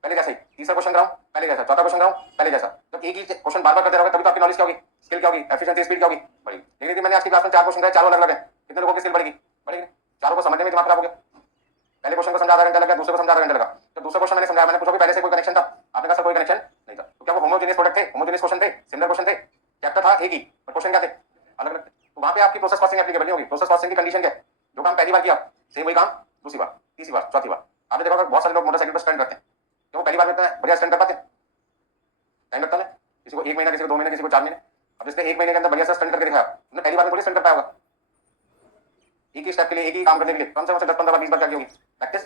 पहले जैसा ही, तीसरा क्वेश्चन कराऊं पहले जैसा, चौथा क्वेश्चन कराऊं पहले जैसा। जब एक ही क्वेश्चन बार बार करते रहोगे तभी तो आपकी नॉलेज क्या होगी, स्किल क्या होगी, एफिशिएंसी स्पीड क्या होगी, बढ़ेगी। लेकिन यदि मैंने आज की क्लास में चार क्वेश्चन कराए, चारों अलग अलग है, कितने लोगों की स्किल बढ़ेगी, बढ़ेगी। चारों को समझने में दिमाग खराब हो गया, पहले क्वेश्चन को समझा आधा घंटा लगा, दूसरे को समझा आधा घंटा लगा। जब दूसरा क्वेश्चन मैंने समझाया, मैंने पूछा कि पहले से कोई कनेक्शन था, आपने कहा सर कोई कनेक्शन नहीं था। तो क्या वो होमोजेनियस प्रोडक्ट थे, होमोजेनियस क्वेश्चन थे, सिमिलर क्वेश्चन थे, चैप्टर था एक ही पर क्वेश्चन क्या थे, अलग अलग थे। तो वहां पे आपकी प्रोसेस कॉस्टिंग एप्लीकेबल नहीं होगी। प्रोसेस कॉस्टिंग की कंडीशन क्या है, जो काम पहली बार किया सेम वही काम दूसरी बार, तीसरी बार, चौथी बार। आपने देखा बहुत सारे लोग मोटरसाइकिल पर स्टंट करते हैं, क्यों, पहली बार में इतना बढ़िया स्टंट कर पाते हैं, टाइम लगता है, किसी को 1 महीना, किसी को 2 महीने, किसी को 4 महीने। अब जिसने 1 महीने के अंदर बढ़िया सा स्टंट करके दिखाया, उसने पहली बार में थोड़ी स्टंट कर पाया होगा। एक ही स्टेप के लिए, एक ही काम करने के लिए कम से कम 10-15 बार, 20 बार क्या होगी, प्रैक्टिस,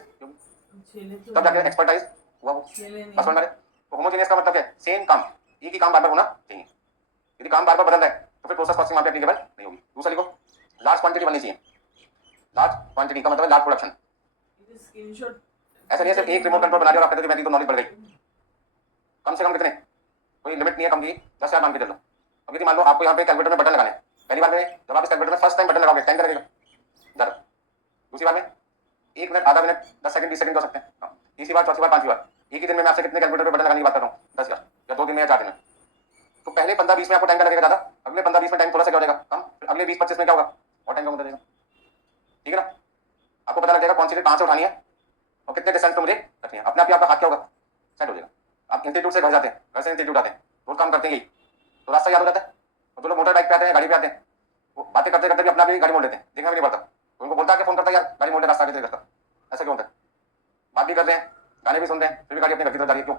तब जाके एक्सपर्टाइज हुआ वो। बस समझ में। तो होमोजेनियस का मतलब क्या है, सेम काम, एक ही काम बार बार होना चाहिए। यदि काम बार बार बदल रहा है तो फिर प्रोसेस कॉस्टिंग वहां पे एप्लीकेबल नहीं होगी। दूसरा लिखो, लार्ज क्वांटिटी बननी चाहिए। लार्ज क्वांटिटी का मतलब है लार्ज प्रोडक्शन। ऐसा नहीं है सिर्फ एक रिमोट कंट्रोल बना दिया और आपके मेरी तो नॉलेज बढ़ गई। कम से कम कितने, कोई लिमिट नहीं है कम की, 10,000 मान के चलो। अब यदि मान लो आपको यहाँ पे कैलकुलेटर में बटन लगाने, पहली बार में जब आप इस कैलकुलेटर में फर्स्ट टाइम बटन लगाओगे टाइम लगेगा ज्यादा, दूसरी बार में 1 मिनट, आधा मिनट, 10 सेकंड, 20 सेकंड कर सकते हैं, तीसरी बार, चौथी बार, पांचवी बार। एक ही दिन में मैं आपसे कितने कैलकुलेटर पे बटन लगाने की बात कर रहा हूँ, 10 या 2 दिन में या 4 दिन में। तो पहले 15-20 में आपको टाइम लगेगा ज्यादा, अगले 15-20 में टाइम थोड़ा सा क्या हो जाएगा कम, फिर अगले 20-25 में क्या होगा और टाइम कम होता जाएगा। ठीक है ना, आपको पता लग जाएगा कौन सी चीज कहां से उठानी है और कितने डिस्टेंस पे मुझे रखनी है, अपने आप ही आपका हाथ क्या होगा, सेट हो जाएगा। आप इंस्टीट्यूट से घर जाते हैं, घर से इंस्टीट्यूट आते हैं, रोज काम करते हैं यही, तो रास्ता याद हो जाता है। और जो लोग मोटर बाइक पे आते हैं, गाड़ी पे आते हैं, वो बातें करते करते भी अपना भी गाड़ी मोड़ लेते हैं, देखना भी नहीं पड़ता। तो उनको बोलता है कि फोन करता है यार गाड़ी मोड़ ले, रास्ता आगे करता, ऐसा क्यों होता है। बात भी कर रहे हैं, गाने भी सुन रहे हैं, फिर भी गाड़ी अपने घर की तरफ जा रही है, क्यों,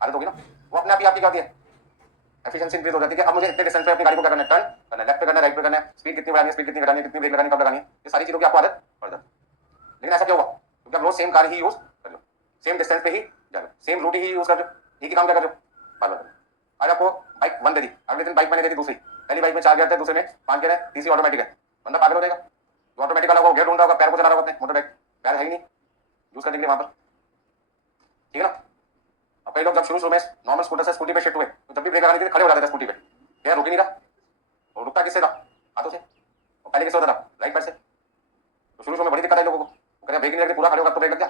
आदत होगी ना। वो अपने आप ही आपकी क्या होती है, एफिशिएंसी इंक्रीज हो जाती है कि अब मुझे इतने डिस्टेंस पे अपनी गाड़ी को क्या करना है, टर्न करना है, लेफ्ट पे करना है, राइट पे करना है, स्पीड कितनी बढ़ानी है, स्पीड कितनी घटानी है, कितनी ब्रेक लगानी है, कब लगानी है, ये सारी चीजों की आपको आदत पड़ जाती है। लेकिन ऐसा क्या होगा, क्योंकि आप रोज सेम कार ही यूज कर लो, सेम डिस्टेंस पे ही जाएगा। सेम रूट ही यूज कर रहे हो, एक ही काम क्या कर रहे हो, बार बार। आज आपको बाइक 1 दे दी, अगले दिन बाइक मैंने दे दी दूसरी, पहली बाइक में 4 गियर थे, दूसरे में 5 गियर है, तीसरी ऑटोमेटिक है, बंदा पागल हो जाएगा। जो ऑटोमेटिक वाला वो गियर ढूंढ रहा होगा, पैर को चला रहा होगा अपने, मोटर बाइक पैर है ही नहीं यूज करने के लिए वहां पर, ठीक है ना। अब कई लोग जब शुरू में नॉर्मल स्कूटर से स्कूटी पे शिफ्ट हुए तो जब भी ब्रेक लगानी थी खड़े हो जाते थे स्कूटी पे, यार रुक ही नहीं रहा, और रुकता किससे था, हाथों से, और पहले किससे होता था, राइट पैर से। तो शुरू में बड़ी दिक्कत आई लोगों को, कह ब्रेक नहीं लगती, पूरा खड़े होगा तो ब्रेक लग गया,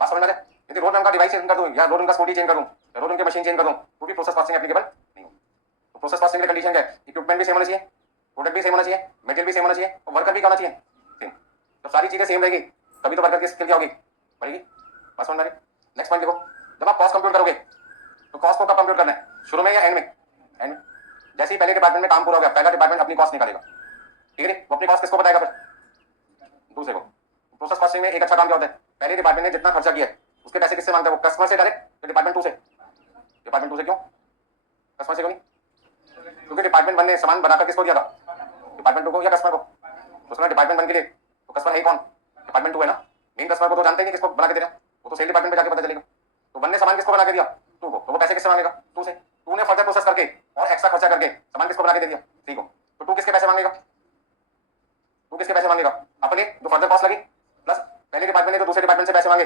बात समझ में आ रहा है। यदि रोड में उनका डिवाइस चेंज कर दूं या रोड उनका स्कूटी चेंज कर दूं या रोड उनकी मशीन चेंज कर दूं तो भी प्रोसेस कॉस्टिंग एप्लीकेबल नहीं हो। तो प्रोसेस कॉस्टिंग की कंडीशन क्या है, इक्विपमेंट भी सेम होना चाहिए, प्रोडक्ट भी सेम होना चाहिए, मटेरियल भी सेम होना चाहिए और वर्कर भी होना चाहिए सेम। जब सारी चीजें सेम रहेगी तभी तो वर्कर की स्किल क्या होगी, बढ़ेगी, बात समझ में आ रही है। नेक्स्ट पॉइंट देखो, जब आप कॉस्ट कंप्यूट करोगे तो कॉस्ट को कब कंप्यूट करना है, शुरू में या एंड में, एंड में। जैसे ही पहले डिपार्टमेंट में काम पूरा हो गया, पहला डिपार्टमेंट अपनी कॉस्ट निकालेगा, ठीक है, वो अपनी कॉस्ट किसको बताएगा, फिर दूसरे को। प्रोसेस कॉस्टिंग में एक अच्छा काम क्या होता है, पहले डिपार्टमेंट ने जितना खर्चा किया है उसके पैसे किससे मांगता है, वो कस्टमर से डायरेक्ट, डिपार्टमेंट 2 से, डिपार्टमेंट 2 से क्यों, कस्टमर से क्यों नहीं, क्योंकि डिपार्टमेंट 1 ने सामान बनाकर किसको दिया था, डिपार्टमेंट 2 को या कस्टमर को। तो सुना डिपार्टमेंट 1 के लिए तो कस्टमर है कौन, डिपार्टमेंट 2 है ना, मेन कस्टमर को तो जानते ही नहीं किसको बना के दे रहा है, वो तो सेल डिपार्टमेंट पे जाके पता चलेगा। तो 1 ने सामान किसको बना के दिया, 2 को, तो वो पैसे किससे मांगेगा, 2 से। 2 ने फर्दर प्रोसेस करके और एक्स्ट्रा खर्चा करके सामान किसको बना के दे दिया, 3 को, तो 2 किसके पैसे मांगेगा, 2 किसके पैसे मांगेगा, अपने जो फर्दर कॉस्ट लगी, प्लस पहले डिपार्टमेंट ने जो दूसरे डिपार्टमेंट से पैसे मांगे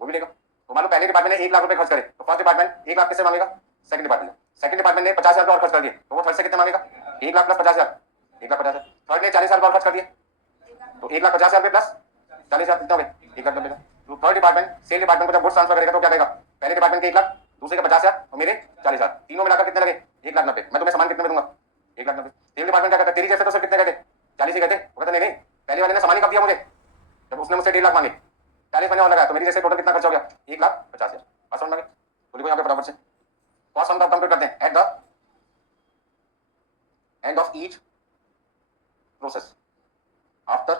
वो भी लेगा। तो मान लो पहले डिपार्टमेंट ने 1 लाख रुपए खर्च करे तो फर्स्ट डिपार्टमेंट 1 लाख किससे मांगेगा, सेकंड डिपार्टमेंट। सेकंड डिपार्टमेंट ने 50,000 और खर्च कर दिए तो वो थर्ड से कितने मांगेगा, 1 लाख प्लस 50,000, 1 लाख 50,000। थर्ड ने 40,000 और खर्च कर दिए तो 1 लाख 50,000 प्लस 40,000 कितना हो गए, 1 लाख 90,000। तो थर्ड डिपार्टमेंट सेल डिपार्टमेंट को जब गुड्स ट्रांसफर करेगा तो क्या करेगा, पहले डिपार्टमेंट के 1 लाख, दूसरे के 50,000 और मेरे 40,000, तीनों मिलाकर कितने लगे, 1 लाख 90। मैं तुम्हें सामान कितने में दूंगा, 1 लाख 90। सेल डिपार्टमेंट क्या कहता है, तेरी जैसे तो सिर्फ कितने कहते, 40 ही कहते, वो कहते नहीं नहीं, पहले वाले ने सामान ही कब दिया मुझे, जब उसने मुझसे 1.5 लाख मांगे, 40 महीने और लगाया तो मेरी जैसे टोटल कितना खर्च हो गया, 1 लाख 50,000। बात समझ में आ गई, तो लिखो यहाँ पे फटाफट से कॉस्ट हम कंप्यूट करते हैं at the end of each process after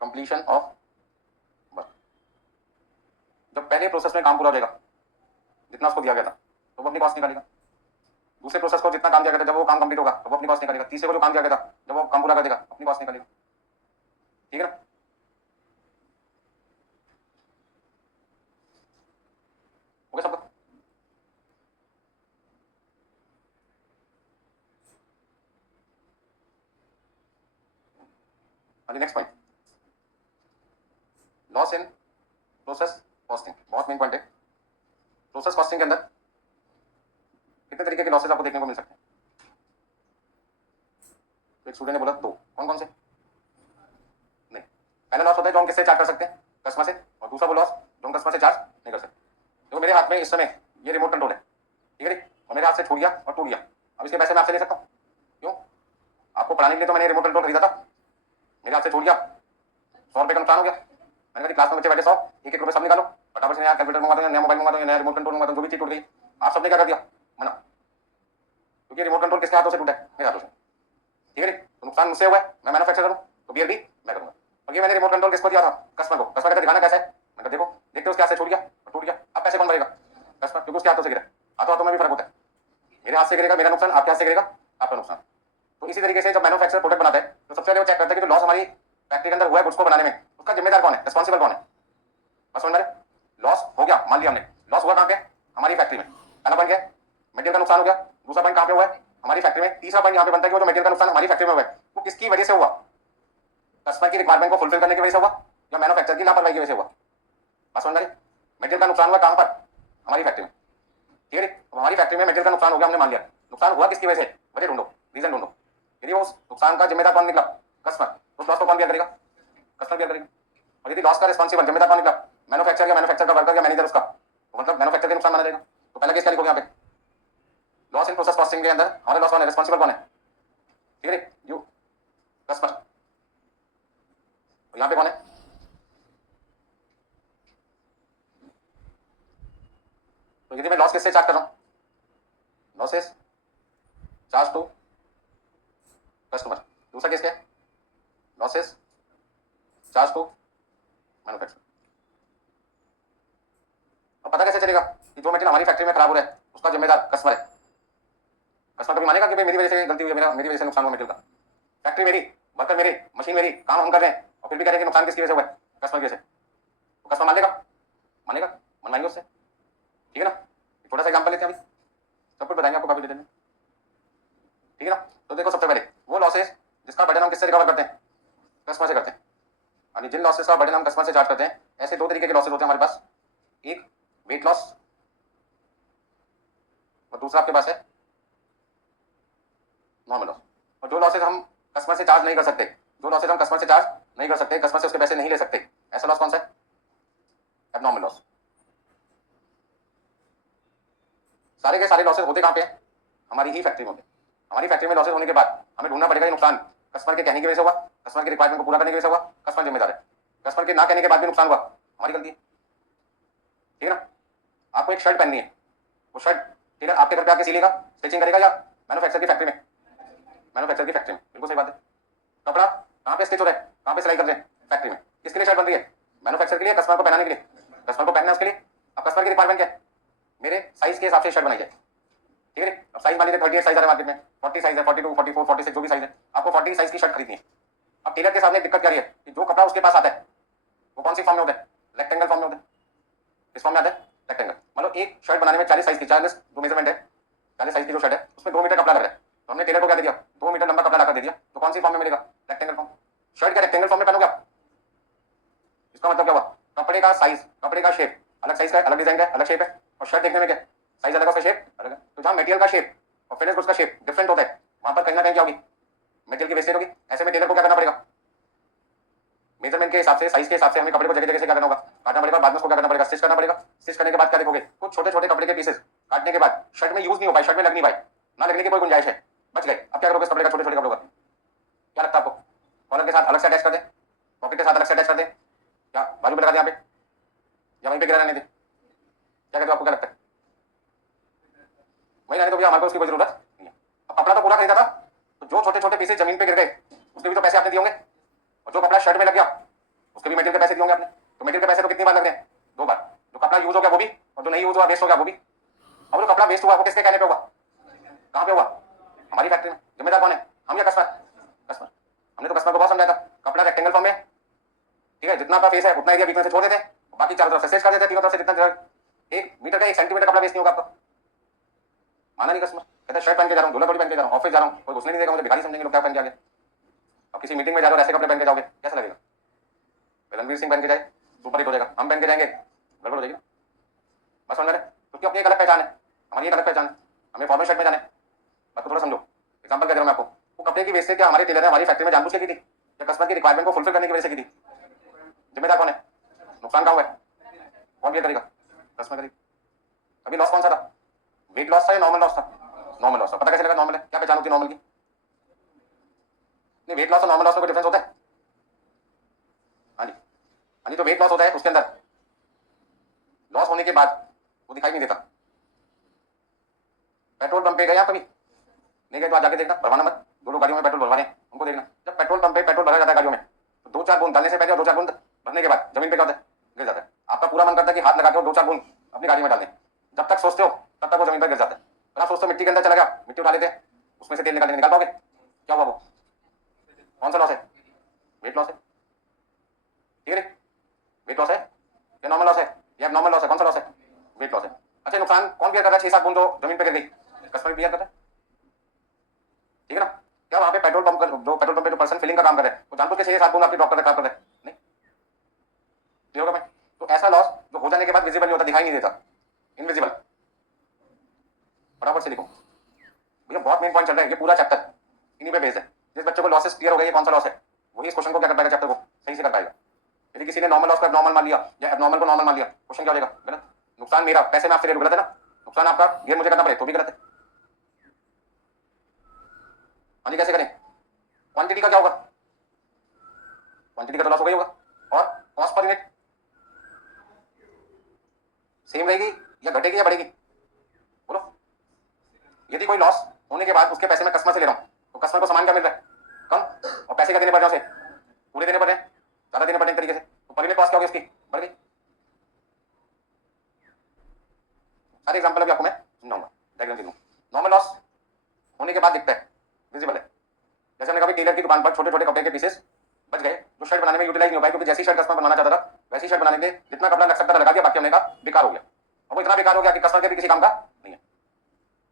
completion of work. जब पहले प्रोसेस में काम पूरा हो जाएगा जितना उसको दिया गया था तो वो अपनी कॉस्ट निकालेगा, दूसरे प्रोसेस को जितना काम दिया गया था जब वो काम कंप्लीट होगा तो वो अपनी कॉस्ट निकालेगा, तीसरे को जो काम दिया गया था जब वो काम पूरा कर देगा अपनी कॉस्ट निकालेगा, ठीक है ना। ओके सबका, next point, loss in process costing, बहुत मेन पॉइंट है। प्रोसेस कॉस्टिंग के अंदर कितने तरीके के लॉसेस आपको देखने को मिल सकते हैं। तो एक स्टूडेंट ने बोला 2, कौन कौन से, नहीं, पहला लॉस होता है जो हम किससे चार्ज कर सकते हैं, कस्टमर से, और दूसरा वो लॉस जो हम कस्टमर से चार्ज नहीं कर सकते। तो मेरे हाथ में इस समय ये रिमोट कंट्रोल है, ठीक है, और मेरे हाथ से छूट गया और टूट गया, अब इसके पैसे मैं आपसे ले सकता हूँ, क्यों, आपको पढ़ाने के लिए तो मैंने रिमोट कंट्रोल खरीदा था, मेरे हाथ से छूट गया, 100 रुपये का नुकसान हो गया। मैंने कहा क्लास में बच्चे बैठे 100, 1-1 रुपये सब निकालो, फटाफट से नया कैलकुलेटर मंगा दो, नया मोबाइल मंगा दो, नया रिमोट कंट्रोल मंगा दो, जो भी चीज टूट गई। आप सबने क्या कर दिया, मना, क्योंकि रिमोट कंट्रोल किसके हाथों से टूटा है, मेरे हाथों से, ठीक है, तो नुकसान मुझसे हुआ है, मैं मैन्युफैक्चर करूँ तो बियर भी मैं करूँगा। और ये मैंने रिमोट कंट्रोल किसको दिया था, कस्टमर को, कस्टमर का दिखाना कैसा है, मैं देखो देखते हो उसके हाथ से छूट गया और टूट गया, अब पैसे कौन भरेगा, कस्टमर, क्योंकि उसके हाथों से गिरा, हाथों हाथों में भी फर्क होता है, मेरे हाथ से गिरेगा मेरा नुकसान, आपके हाथ से गिरेगा आपका नुकसान। तो इसी तरीके से जब मैन्युफैक्चर प्रोडक्ट बनाता है तो सबसे पहले वो चेक करता है कि जो लॉस हमारी फैक्ट्री के अंदर हुआ है गुड्स को बनाने में उसका जिम्मेदार कौन है, रिस्पॉन्सिबल कौन है। बस समझ में, लॉस हो गया, मान लिया हमने, लॉस हुआ कहाँ पे, हमारी फैक्ट्री में, पहला पॉइंट क्या है, मटेरियल का नुकसान हो गया, दूसरा पॉइंट कहाँ पे हुआ है, हमारी फैक्ट्री में, तीसरा पॉइंट यहाँ पे बनता है कि वो जो मटेरियल का नुकसान हमारी फैक्ट्री में हुआ है वो किसकी वजह से हुआ, कस्टमर की रिक्वायरमेंट को फुलफिल करने की वजह से हुआ या मैन्युफैक्चर की लापरवाही की वजह से हुआ। बस समझ में, मटेरियल का नुकसान हुआ कहाँ पर, हमारी फैक्ट्री में, ठीक है, हमारी फैक्ट्री में मटेरियल का नुकसान हो गया, हमने मान लिया, नुकसान हुआ किसकी वजह से, वजह ढूंढो, रीजन ढूंढो, यदि वो नुकसान का जिम्मेदार कौन निकला, कस्टमर, उस लॉस को कौन बियर करेगा, कस्टमर बियर करेगा। और यदि लॉस का रिस्पॉन्सिबल जिम्मेदार कौन निकला, मैन्युफैक्चर या मैन्युफैक्चर का वर्कर या मैनेजर उसका, तो मतलब मैन्युफैक्चर के नुकसान माना जाएगा। तो पहला केस क्या लिखोगे यहाँ पे, लॉस इन प्रोसेस कॉस्टिंग के अंदर हमारा लॉस कौन है, रिस्पॉन्सिबल कौन है, ठीक है, यू, कस्टमर, यहाँ पे कौन है, तो यदि मैं लॉस किससे चार्ज कर रहा हूँ, लॉसेस चार्ज टू कस्टमर, दूसरा केस क्या है, लॉसेस चार्ज टू मैन्युफैक्चर। अब पता कैसे चलेगा कि जो मटेरियल हमारी फैक्ट्री में खराब हो रहा है उसका जिम्मेदार कस्टमर है, कस्टमर कभी मानेगा कि भाई मेरी वजह से गलती हुई है, मेरी वजह से नुकसान हुआ मटेरियल का, फैक्ट्री मेरी, वर्कर मेरे, मशीन मेरी, काम हम कर रहे हैं और फिर भी कह रहे हैं कि नुकसान किसकी वजह से हुआ है, कस्टमर की वजह से, तो कस्टमर मान लेगा, मानेगा? मनवाएंगे उससे, ठीक है ना? छोटा सा एग्जाम्पल लेते हैं, अभी सब कुछ बताएंगे आपको काफी डिटेल में, ठीक है ना? तो देखो सबसे पहले वो लॉसेस जिसका बर्डन हम किससे रिकवर करते हैं? कस्टमर से करते हैं। यानी जिन लॉसेस का बर्डन हम कस्टमर से चार्ज करते हैं, ऐसे दो तरीके के लॉसेस होते हैं हमारे पास, एक वेट लॉस और दूसरा आपके पास है नॉर्मल लॉस। और जो लॉसेस हम कस्टमर से चार्ज नहीं कर सकते, जो लॉसेस हम कस्टमर से चार्ज नहीं कर सकते, कस्टमर से उसके पैसे नहीं ले सकते, ऐसा लॉस कौन सा है? Abnormal loss. सारे के सारे लॉसेस होते कहां पे हैं? हमारी ही फैक्ट्री में होते हैं। हमारी फैक्ट्री में लॉसेस होने के बाद हमें ढूंढना पड़ेगा ये नुकसान कस्टमर के कहने की वजह से हुआ, कस्टमर की रिक्वायरमेंट को पूरा करने की वजह से हुआ, कस्टमर जिम्मेदार है। कस्टमर के ना कहने के बाद भी नुकसान हुआ, हमारी गलती है, ठीक है ना? आपको एक शर्ट पहननी है, वो शर्ट टेलर आपके घर पे आके सिलेगा, स्टिचिंग करेगा, या मैन्युफैक्चर की फैक्ट्री में? मैन्युफैक्चर की फैक्ट्री में, बिल्कुल सही बात है। कपड़ा कहाँ पे स्टिच हो रहा है, कहाँ पे सिलाई कर रहे हैं? फैक्ट्री में। किसके लिए शर्ट बन रही है? मैन्युफैक्चर के लिए, कस्टमर को पहनाने के लिए। कस्टमर को पहनना है उसके लिए। अब कस्टमर की रिक्वायरमेंट क्या है? मेरे साइज के हिसाब से शर्ट बनाई है, ठीक है? अब साइज मान लीजिए 38 साइज आ रहा है मार्केट में, 40 साइज है, 42, 44, 46 जो भी साइज है, आपको 40 साइज की शर्ट खरीदनी है। अब टेलर के सामने दिक्कत क्या है कि जो कपड़ा उसके पास आता है वो कौन सी फॉर्म में होता है? रेक्टेंगल फॉर्म में होता है। किस फॉर्म में आता है? रेक्टेंगल। मतलब एक शर्ट बनाने में 40 साइज की, 40 जो मेजरमेंट है, 40 साइज की जो शर्ट है उसमें 2 मीटर कपड़ा लग रहा है, तो हमने टेलर को क्या दे दिया? 2 मीटर लंबा कपड़ा लाकर दे दिया, तो कौन सी फॉर्म में मिलेगा? Rectangle form. शर्ट का रेक्टेंगल फॉर्म में पहनोगे आप, इसका मतलब क्या हुआ? कपड़े का साइज, कपड़े का शेप अलग साइज का है, अलग डिजाइन का है, अलग शेप है, और शर्ट देखने में क्या साइज अलग है, उसका शेप अलग है। तो जहां मटेरियल का शेप और फिनिश गुड्स का शेप डिफरेंट होता है, वहां पर कहीं ना कहीं क्या होगी? मटेरियल की वेस्टेज होगी। ऐसे में टेलर को क्या करना पड़ेगा? मेजरमेंट के हिसाब से, साइज के हिसाब से हमें कपड़े को जगह जगह से क्या करना होगा? काटना पड़ेगा, बाद में उसको क्या करना पड़ेगा? स्टिच करना पड़ेगा। स्टिच करने के बाद क्या देखोगे? कुछ छोटे छोटे कपड़े के पीसेस काटने के बाद शर्ट में यूज नहीं हो पाए, शर्ट में लग नहीं पाए, ना लगने की कोई गुंजाइश है, बच गए। अब क्या करोगे इस कपड़े का, छोटे छोटे कपड़ों का? क्या लगता है आपको? कॉलर के साथ अलग से अटैच कर दे, पॉकेट के साथ अलग से अटैच कर दे, क्या बाजू में लगा दे यहाँ पे, या वहीं पे गिरा रहने दे? क्या कहते हो, आपको क्या लगता है? वही रहने तो भैया, हमारे को उसकी कोई जरूरत नहीं है। अब कपड़ा तो पूरा खरीदा था, तो जो छोटे छोटे पीसेस जमीन पे गिर गए उसके भी तो पैसे आपने दिए होंगे, और जो कपड़ा शर्ट में लग गया उसके भी मटेरियल के पैसे दिए होंगे आपने। तो मटेरियल के पैसे तो कितनी बार लग रहे हैं? 2 बार। जो कपड़ा यूज हो गया वो भी, और जो नहीं यूज हुआ, वेस्ट हो गया वो भी। और जो कपड़ा वेस्ट हुआ वो किसके कहने पे हुआ? कहाँ पे हुआ? हमारी फैक्ट्री में। जिम्मेदार कौन है? हम या कस्टमर? कस्टमर। हमने तो कस्टमर को बहुत समझाया था, कपड़ा रेक्टेंगल फॉर्म में, ठीक है, जितना आपका फेस है उतना एरिया बीच में से छोड़ देते, बाकी चारों तरफ से स्टिच कर देते, तीनों तरफ से जितना 1 मीटर का 1 सेंटीमीटर कपड़ा वेस्ट नहीं होगा आपका। माना नहीं कस्टमर, कहता शर्ट पहन के जा रहा हूँ, दूल्हा थोड़ी पहन के जा रहा हूँ, ऑफिस जा रहा हूँ, कोई घुसने नहीं देगा मुझे, भिखारी समझेंगे लोग, क्या पहन के आ गए। अब किसी मीटिंग में जा रहे हो, ऐसे कपड़े पहन के जाओगे, कैसा लगेगा? रणवीर सिंह पहन के जाए सुपर हिट हो जाएगा, हम पहन के जाएंगे गड़बड़ हो जाएगी ना। बस समझ रहे, क्योंकि अपनी एक अलग पहचान है, हमारी एक अलग पहचान है, हमें फॉर्मल शर्ट में जाने। बात को थोड़ा समझो, एग्जांपल कह रहा हूं मैं आपको। वो कपड़े की वेस्टेज क्या हमारे टेलर ने हमारी फैक्ट्री में जानबूझ के की थी, या कस्टमर की रिक्वायरमेंट को फुलफिल करने की वजह से की थी? जिम्मेदार कौन है? नुकसान कहाँ हुआ है? कौन बियर करेगा? कस्टमर करेगा। अभी लॉस कौन सा था? वेट लॉस था या नॉर्मल लॉस था? नॉर्मल लॉस था। पता कैसे लगा नॉर्मल है? क्या पहचान होती है नॉर्मल की? नहीं, वेट लॉस और नॉर्मल लॉस में कोई डिफरेंस होता है? हाँ जी, हाँ जी। तो वेट लॉस होता है, उसके अंदर लॉस होने के बाद वो दिखाई नहीं देता। पेट्रोल पंप पे गए आप कभी? नहीं गए तो आज जाके देखना, भरवाना मत। दो लोग गाड़ियों में पेट्रोल भरवा रहे हैं, उनको देखना। जब पेट्रोल पंप पे पेट्रोल भरा जाता है गाड़ियों में, तो 2-4 बूंद डालने से पहले और 2-4 बूंद भरने के बाद जमीन पे क्या होता है? गिर जाता है। आपका पूरा मन करता है कि हाथ लगा के 2-4 बूंद अपनी गाड़ी में डाल दें। जब तक सोचते हो तब तक वो जमीन पर गिर जाता है। अगर आप सोचते हो मिट्टी के अंदर चला गया, मिट्टी उठा लेते हैं, उसमें से तेल निकाल निकाल पाओगे? क्या हुआ? वो कौन सा लॉस है? वेट लॉस है, ठीक है? वेट लॉस है या नॉर्मल लॉस है या नॉर्मल लॉस है? कौन सा लॉस है? वेट लॉस है। अच्छा, नुकसान कौन बियर करता है? 6-7 बूंद जो जमीन पे गिर गई, कस्टमर बियर करता है, ठीक है ना? क्या वहां पे पेट्रोल पंप जो पेट्रोल पंप पे जो पर्सन फिलिंग का काम कर रहे हैं वो जानबूझ के 6-7 बूंद आपकी ड्रॉप कर रहे हैं? नहीं, ये होगा भाई। तो ऐसा लॉस जो हो जाने के बाद विजिबल नहीं होता, दिखाई नहीं देता, इनविजिबल। फटाफट से लिखो भैया, बहुत मेन पॉइंट चल रहा है, ये पूरा चैप्टर इन्हीं पे बेस्ड है। जिस बच्चे को लॉसेस क्लियर हो गए ये कौन सा लॉस है, वही इस क्वेश्चन को क्या कर पाएगा, चैप्टर को सही से कर पाएगा। यदि किसी ने नॉर्मल लॉस को एबनॉर्मल मान लिया या एबनॉर्मल को नॉर्मल मान लिया, क्वेश्चन क्या हो जाएगा? गलत। नुकसान मेरा, पैसे में आपसे ले लूं, गलत है ना? नुकसान आपका, ये मुझे करना पड़े तो भी गलत है। हाँ जी, कैसे करें? क्वांटिटी का क्या होगा? क्वांटिटी का तो लॉस हो गई होगा। और कॉस्ट पर यूनिट सेम रहेगी या घटेगी या बढ़ेगी? बोलो। यदि कोई लॉस होने के बाद उसके पैसे मैं कस्टमर से ले रहा हूं, तो कस्टमर को सामान क्या मिल रहा है? कम, और पैसे क्या देने पड़ रहे हैं? उसे पूरे देने पड़ रहे हैं, ज्यादा देने पड़ रहे हैं तरीके से, तो पर यूनिट कॉस्ट क्या होगी उसकी? बढ़ गई। सारे एग्जांपल अभी आपको मैं समझाऊंगा, डायग्राम दे दूं। नॉर्मल लॉस होने के बाद दिखता है, विजिबल है। जैसे हमने कहा टेलर की दुकान पर छोटे छोटे कपड़े के पीसेस बच गए जो शर्ट बनाने में यूटिलाइज नहीं हो पाए, क्योंकि जैसी शर्ट कस्टमर बनाना चाहता था वैसी शर्ट बनाने के लिए जितना कपड़ा लग सकता था लगा दिया, बाकी हमने कहा बेकार हो गया, और वो इतना बेकार हो गया कि कस्टमर के भी किसी काम का नहीं है,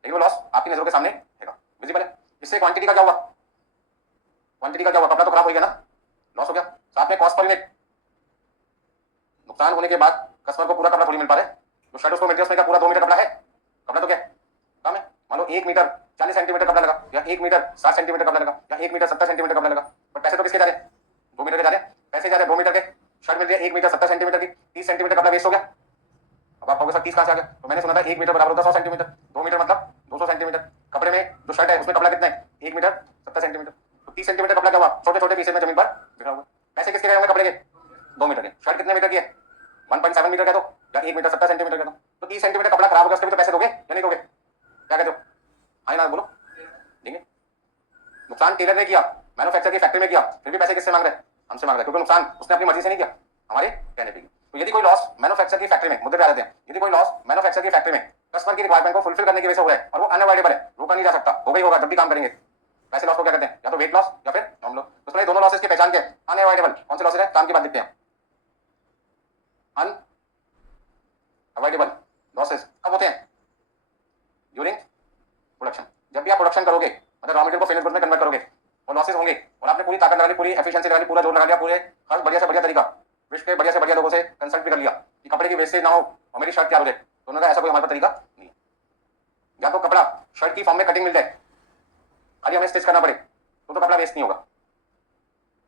लेकिन वो लॉस आपकी नजरों के सामने है, विजिबल है। इससे क्वांटिटी का क्या हुआ, क्वांटिटी का क्या हुआ, कपड़ा तो खराब हो गया ना, लॉस हो गया। साथ में कॉस्ट पर यूनिट नुकसान होने के बाद कस्टमर को पूरा कपड़ा थोड़ी मिल पा रहा है, जो शर्ट उसको मिलती है उसमें क्या पूरा 2 मीटर कपड़ा है, कपड़ा तो क्या कम है, मान लो 1 मीटर 40 सेंटीमीटर कपड़ा लगा, या 1 मीटर 60 सेंटीमीटर कपड़ा लगा, या 1 मीटर 70 सेंटीमीटर कपड़ा लगा, पर पैसे तो किसके जा रहे हैं, 2 मीटर के जा रहे हैं, पैसे जा रहे हैं 2 मीटर के, शर्ट मिल रही है 1 मीटर 70 सेंटीमीटर की, 30 सेंटीमीटर कपड़ा वेस्ट हो गया। अब आप कहोगे सर 30 कहां से आ गया, तो मैंने सुना था 1 मीटर बराबर होता है 100 सेंटीमीटर, 2 मीटर मतलब 200 सेंटीमीटर, कपड़े में जो शर्ट है उसमें कपड़ा कितना है 1 मीटर 70 सेंटीमीटर, तो 30 सेंटीमीटर कपड़ा क्या हुआ, छोटे छोटे पीसेस में जमीन पर बिखरा हुआ। पैसे किसके गए होंगे, कपड़े के 2 मीटर के, शर्ट कितने मीटर की है 1.7 मीटर का, तो या 1 मीटर 70 सेंटीमीटर का, तो 30 सेंटीमीटर कपड़ा खराब हो गया, उसके भी तो पैसे दोगे या नहीं दोगे, क्या कहते हो, हाँ ना बोलो, देंगे। नुकसान टेलर ने किया, मैन्युफैक्चर की फैक्ट्री में किया, फिर भी पैसे किससे मांग रहे हैं, हमसे मांग रहे हैं, क्योंकि नुकसान उसने अपनी मर्जी से नहीं किया, हमारे कहने पे। तो यदि कोई लॉस मैन्युफैक्चर की फैक्ट्री में, मुद्दे पे आ जाते हैं, यदि कोई लॉस मैन्युफैक्चर की फैक्ट्री में कस्टमर की रिक्वायरमेंट को फुलफिल करने की वजह से हो है और वो अनअवॉइडेबल है, रोका नहीं जा सकता, हो गई होगा जब भी काम करेंगे, पैसे लॉस को क्या कहते हैं, या तो वेट लॉस या फिर नॉर्मल लॉस। तो उसमें दोनों लॉसेस की पहचान के अनअवॉइडेबल कौन से लॉसेस है, काम की बात देखते हैं। अनअवॉइडेबल लॉसेस कब होते हैं, ड्यूरिंग प्रोडक्शन, जब भी आप प्रोडक्शन करोगे मतलब रॉ मटेरियल को फिनिश गुड्स में कन्वर्ट करोगे और लॉसेस होंगे, और आपने पूरी ताकत लगा ली, पूरी एफिशिएंसी लगा ली, पूरा जोर लगा लिया, पूरे हर बढ़िया से बढ़िया तरीका, विश्व के बढ़िया से बढ़िया लोगों से कंसल्ट भी कर लिया कि कपड़े की वेस्टेज ना हो और मेरी शर्ट तैयार हो जाए, तो उन्होंने कहा ऐसा कोई हमारे पास तरीका नहीं है, या तो कपड़ा शर्ट की फॉर्म में कटिंग मिल जाए, खाली हमें स्टिच करना पड़े, तो कपड़ा वेस्ट नहीं होगा,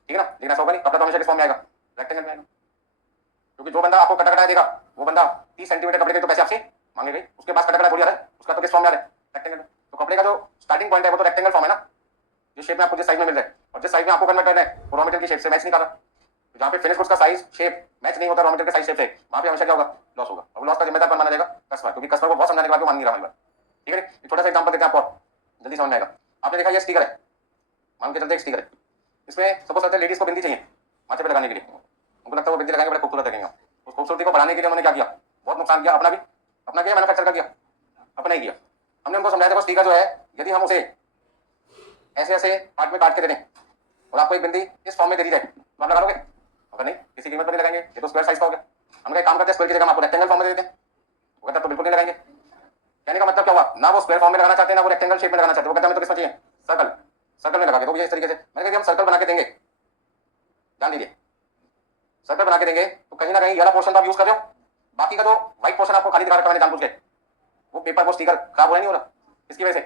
ठीक है ना, लेकिन ऐसा होगा नहीं, कपड़ा तो हमेशा किस फॉर्म में आएगा, रेक्टेंगल में आएगा, क्योंकि जो बंदा आपको कटा कटा देगा वो बंदा 30 सेंटीमीटर कपड़े के तो पैसे आपसे मांगेगा, उसके पास कटा कटा थोड़ी आ रहा है, उसका तो किस फॉर्म में आ रहा है, रेक्टेंगल। तो कपड़े का जो स्टार्टिंग पॉइंट है वो तो रेक्टेंगल फॉर्म है ना, जिस शेप में आपको जिस साइज में मिल रहा है, और जिस साइज में आपको कन्वर्ट करना है वो रॉ मटेरियल की शेप से मैच नहीं कर रहा, तो जहाँ पे फिनिश गुड्स का साइज शेप मैच नहीं होता रॉ मटेरियल के साइज शेप से, वहाँ पे हमेशा क्या होगा, लॉस होगा, और लॉस का जिम्मेदार माना जाएगा कस्टमर, क्योंकि कस्टमर को बहुत समझाने के बाद वो मान नहीं रहा हमारी बात, ठीक है। एक छोटा सा एग्जांपल देते हैं आपको, जल्दी समझ में आएगा। आपने देखा ये स्टिकर है, मान के चलते एक स्टिकर है, इसमें सपोज करते हैं लेडीज को बिंदी चाहिए माथे पे लगाने के लिए, उनको लगता है वो बिंदी लगाएंगे बड़ा खूबसूरत लगेंगे, उस खूबसूरती को बढ़ाने के लिए उन्होंने क्या किया, बहुत नुकसान किया, अपना भी अपना किया, मैन्युफैक्चर का किया, अपना ही किया। हमने उनको समझाया था स्टिकर जो है यदि हम उसे ऐसे ऐसे पार्ट में काट के दे दें और आपको एक बिंदी इस फॉर्म में दे दी जाए तो आप लगा लोगे, अगर नहीं किसी कीमत पर नहीं लगाएंगे, ये तो स्क्वायर साइज का हो गया, हम एक काम करते हैं स्क्वायर की जगह आपको रेक्टेंगल फॉर्म में दे देते हैं, वो कहता तो बिल्कुल नहीं लगाएंगे। कहने का मतलब क्या हुआ, ना वो स्क्वायर फॉर्म में लगाना चाहते हैं ना वो रेक्टेंगल शेप में लगाना चाहते हैं, वो कहता है हमें तो किसमें चाहिए, सर्कल, सर्कल में लगा के, तो भैया इस तरीके से मैंने कहा हम सर्कल बना के देंगे, ध्यान दीजिए, सर्कल बना के देंगे तो कहीं ना कहीं ये वाला पोर्शन आप यूज कर रहे हो, बाकी का जो व्हाइट पोर्शन आपको खाली दिखा रखा मैंने जानबूझ के, वो पेपर वो स्टिकर खराब हो रहा नहीं हो रहा, इसकी वजह से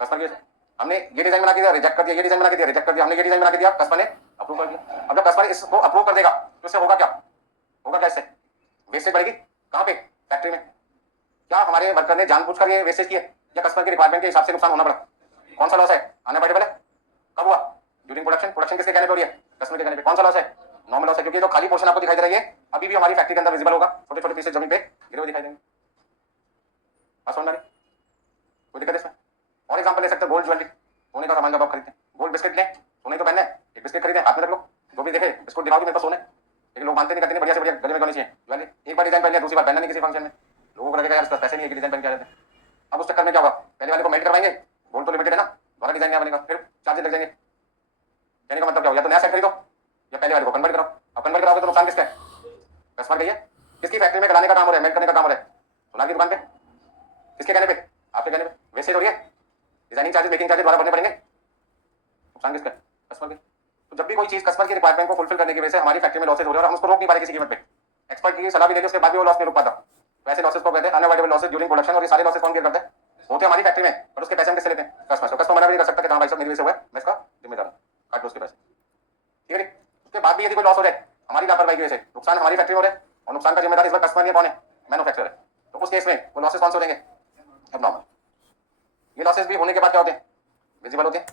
कस्टमर की वजह से। हमने ये डिजाइन बना के दिया, रिजेक्ट कर दिया, ये डिजाइन बना के दिया, रिजेक्ट कर दिया, हमने ये डिजाइन बना के दिया, कस्टमर ने अप्रूव कर दिया। अब जब कस्टमर इसको अप्रूव कर देगा तो इससे होगा क्या, होगा क्या, इससे वेस्टेज बढ़ेगी, कहाँ पे, फैक्ट्री में। क्या हमारे वर्कर ने जानबूझकर ये वेस्टेज किया या कस्टमर की रिक्वायरमेंट के हिसाब से नुकसान होना पड़ा, कौन सा लॉस है, अनअवॉइडेबल है, कब हुआ, ड्यूरिंग प्रोडक्शन, प्रोडक्शन किसके कहने पे हो रही है, कस्टमर के कहने पे, कौन सा लॉस है, नॉर्मल लॉस है, क्योंकि जो खाली पोर्शन आपको दिखाई दे रही है अभी भी हमारी फैक्ट्री के अंदर विजिबल होगा, छोटे छोटे पीसेस जमीन पे गिरे हुए दिखाई देंगे, समझ में कोई दिक्कत इसमें। और एग्जांपल ले सकते हैं गोल्ड ज्वेलरी, सोने का सामान जब आप खरीदते हैं, गोल्ड बिस्किट लें, सोने तो पहनना है, एक बिस्किट खरीदे हाथ में रख लो, जो भी देखे बिस्कुट दिखाओ मेरे पास सोने, लेकिन लोग मानते नहीं, करते नहीं, बढ़िया से बढ़िया गले में होनी चाहिए ज्वेलरी, एक बार डिजाइन पहन लिया दूसरी बार पहनना नहीं किसी फंक्शन में, लोगों को लगेगा यार इसका पैसे नहीं है डिजाइन पहन के आ जाते हैं। अब उस चक्कर में क्या होगा, पहले वाले को मेल्ट करवाएंगे, गोल्ड तो लिमिटेड है ना, दोबारा डिजाइन नहीं बनेगा, फिर चार्जेस लग जाएंगे। कहने का मतलब क्या हो, या तो नया सेट खरीदो या पहले वाले को कन्वर्ट कराओ, अब कन्वर्ट कराओगे तो नुकसान किसका है, कस्टमर का है, किसकी फैक्ट्री में कराने का काम हो रहा है, मेल्ट करने का काम हो रहा है, सोनार की दुकान पे, किसके कहने पे, आपके कहने पे, वैसे हो रही है, डिजाइनिंग चार्जेस मेकिंग चार्जेस दोबारा भरने पड़ेंगे, नुकसान किसका है, कस्टमर के। तो जब भी कोई चीज कस्टमर की रिक्वायरमेंट को फुलफिल करने की वजह से हमारी फैक्ट्री में लॉसेज हो रहे हैं और हम उसको रोक नहीं पा रहे किसी कीमत पे, एक्सपर्ट की सलाह भी लेते उसके बाद भी वो लॉस नहीं रुक पाता, वैसे लॉसेस को कहते हैं अनअवॉइडेबल लॉसेस ड्यूरिंग प्रोडक्शन। और ये सारे लॉसेस कौन केयर करते हैं, होते हैं हमारी फैक्ट्री में, और उसके पैसे हम किससे लेते हैं, कस्टमर से। कस्टमर मना भी नहीं कर सकता कि हाँ भाई साहब मेरी वजह से हुआ है, मैं इसका जिम्मेदार हूँ, काट दो उसके पैसे, ठीक है। उसके बाद भी यदि कोई लॉस हो जाए हमारी लापरवाही की वजह से, नुकसान हमारी फैक्ट्री में हो रहा है और नुकसान का जिम्मेदार इस बार कस्टमर नहीं कौन है, मैन्युफैक्चरर है, तो उस केस में वो लॉसेस कौन से हो जाएंगे, अब नॉर्मल। ये लॉसेस भी होने के बाद क्या होते हैं, विजिबल होते हैं,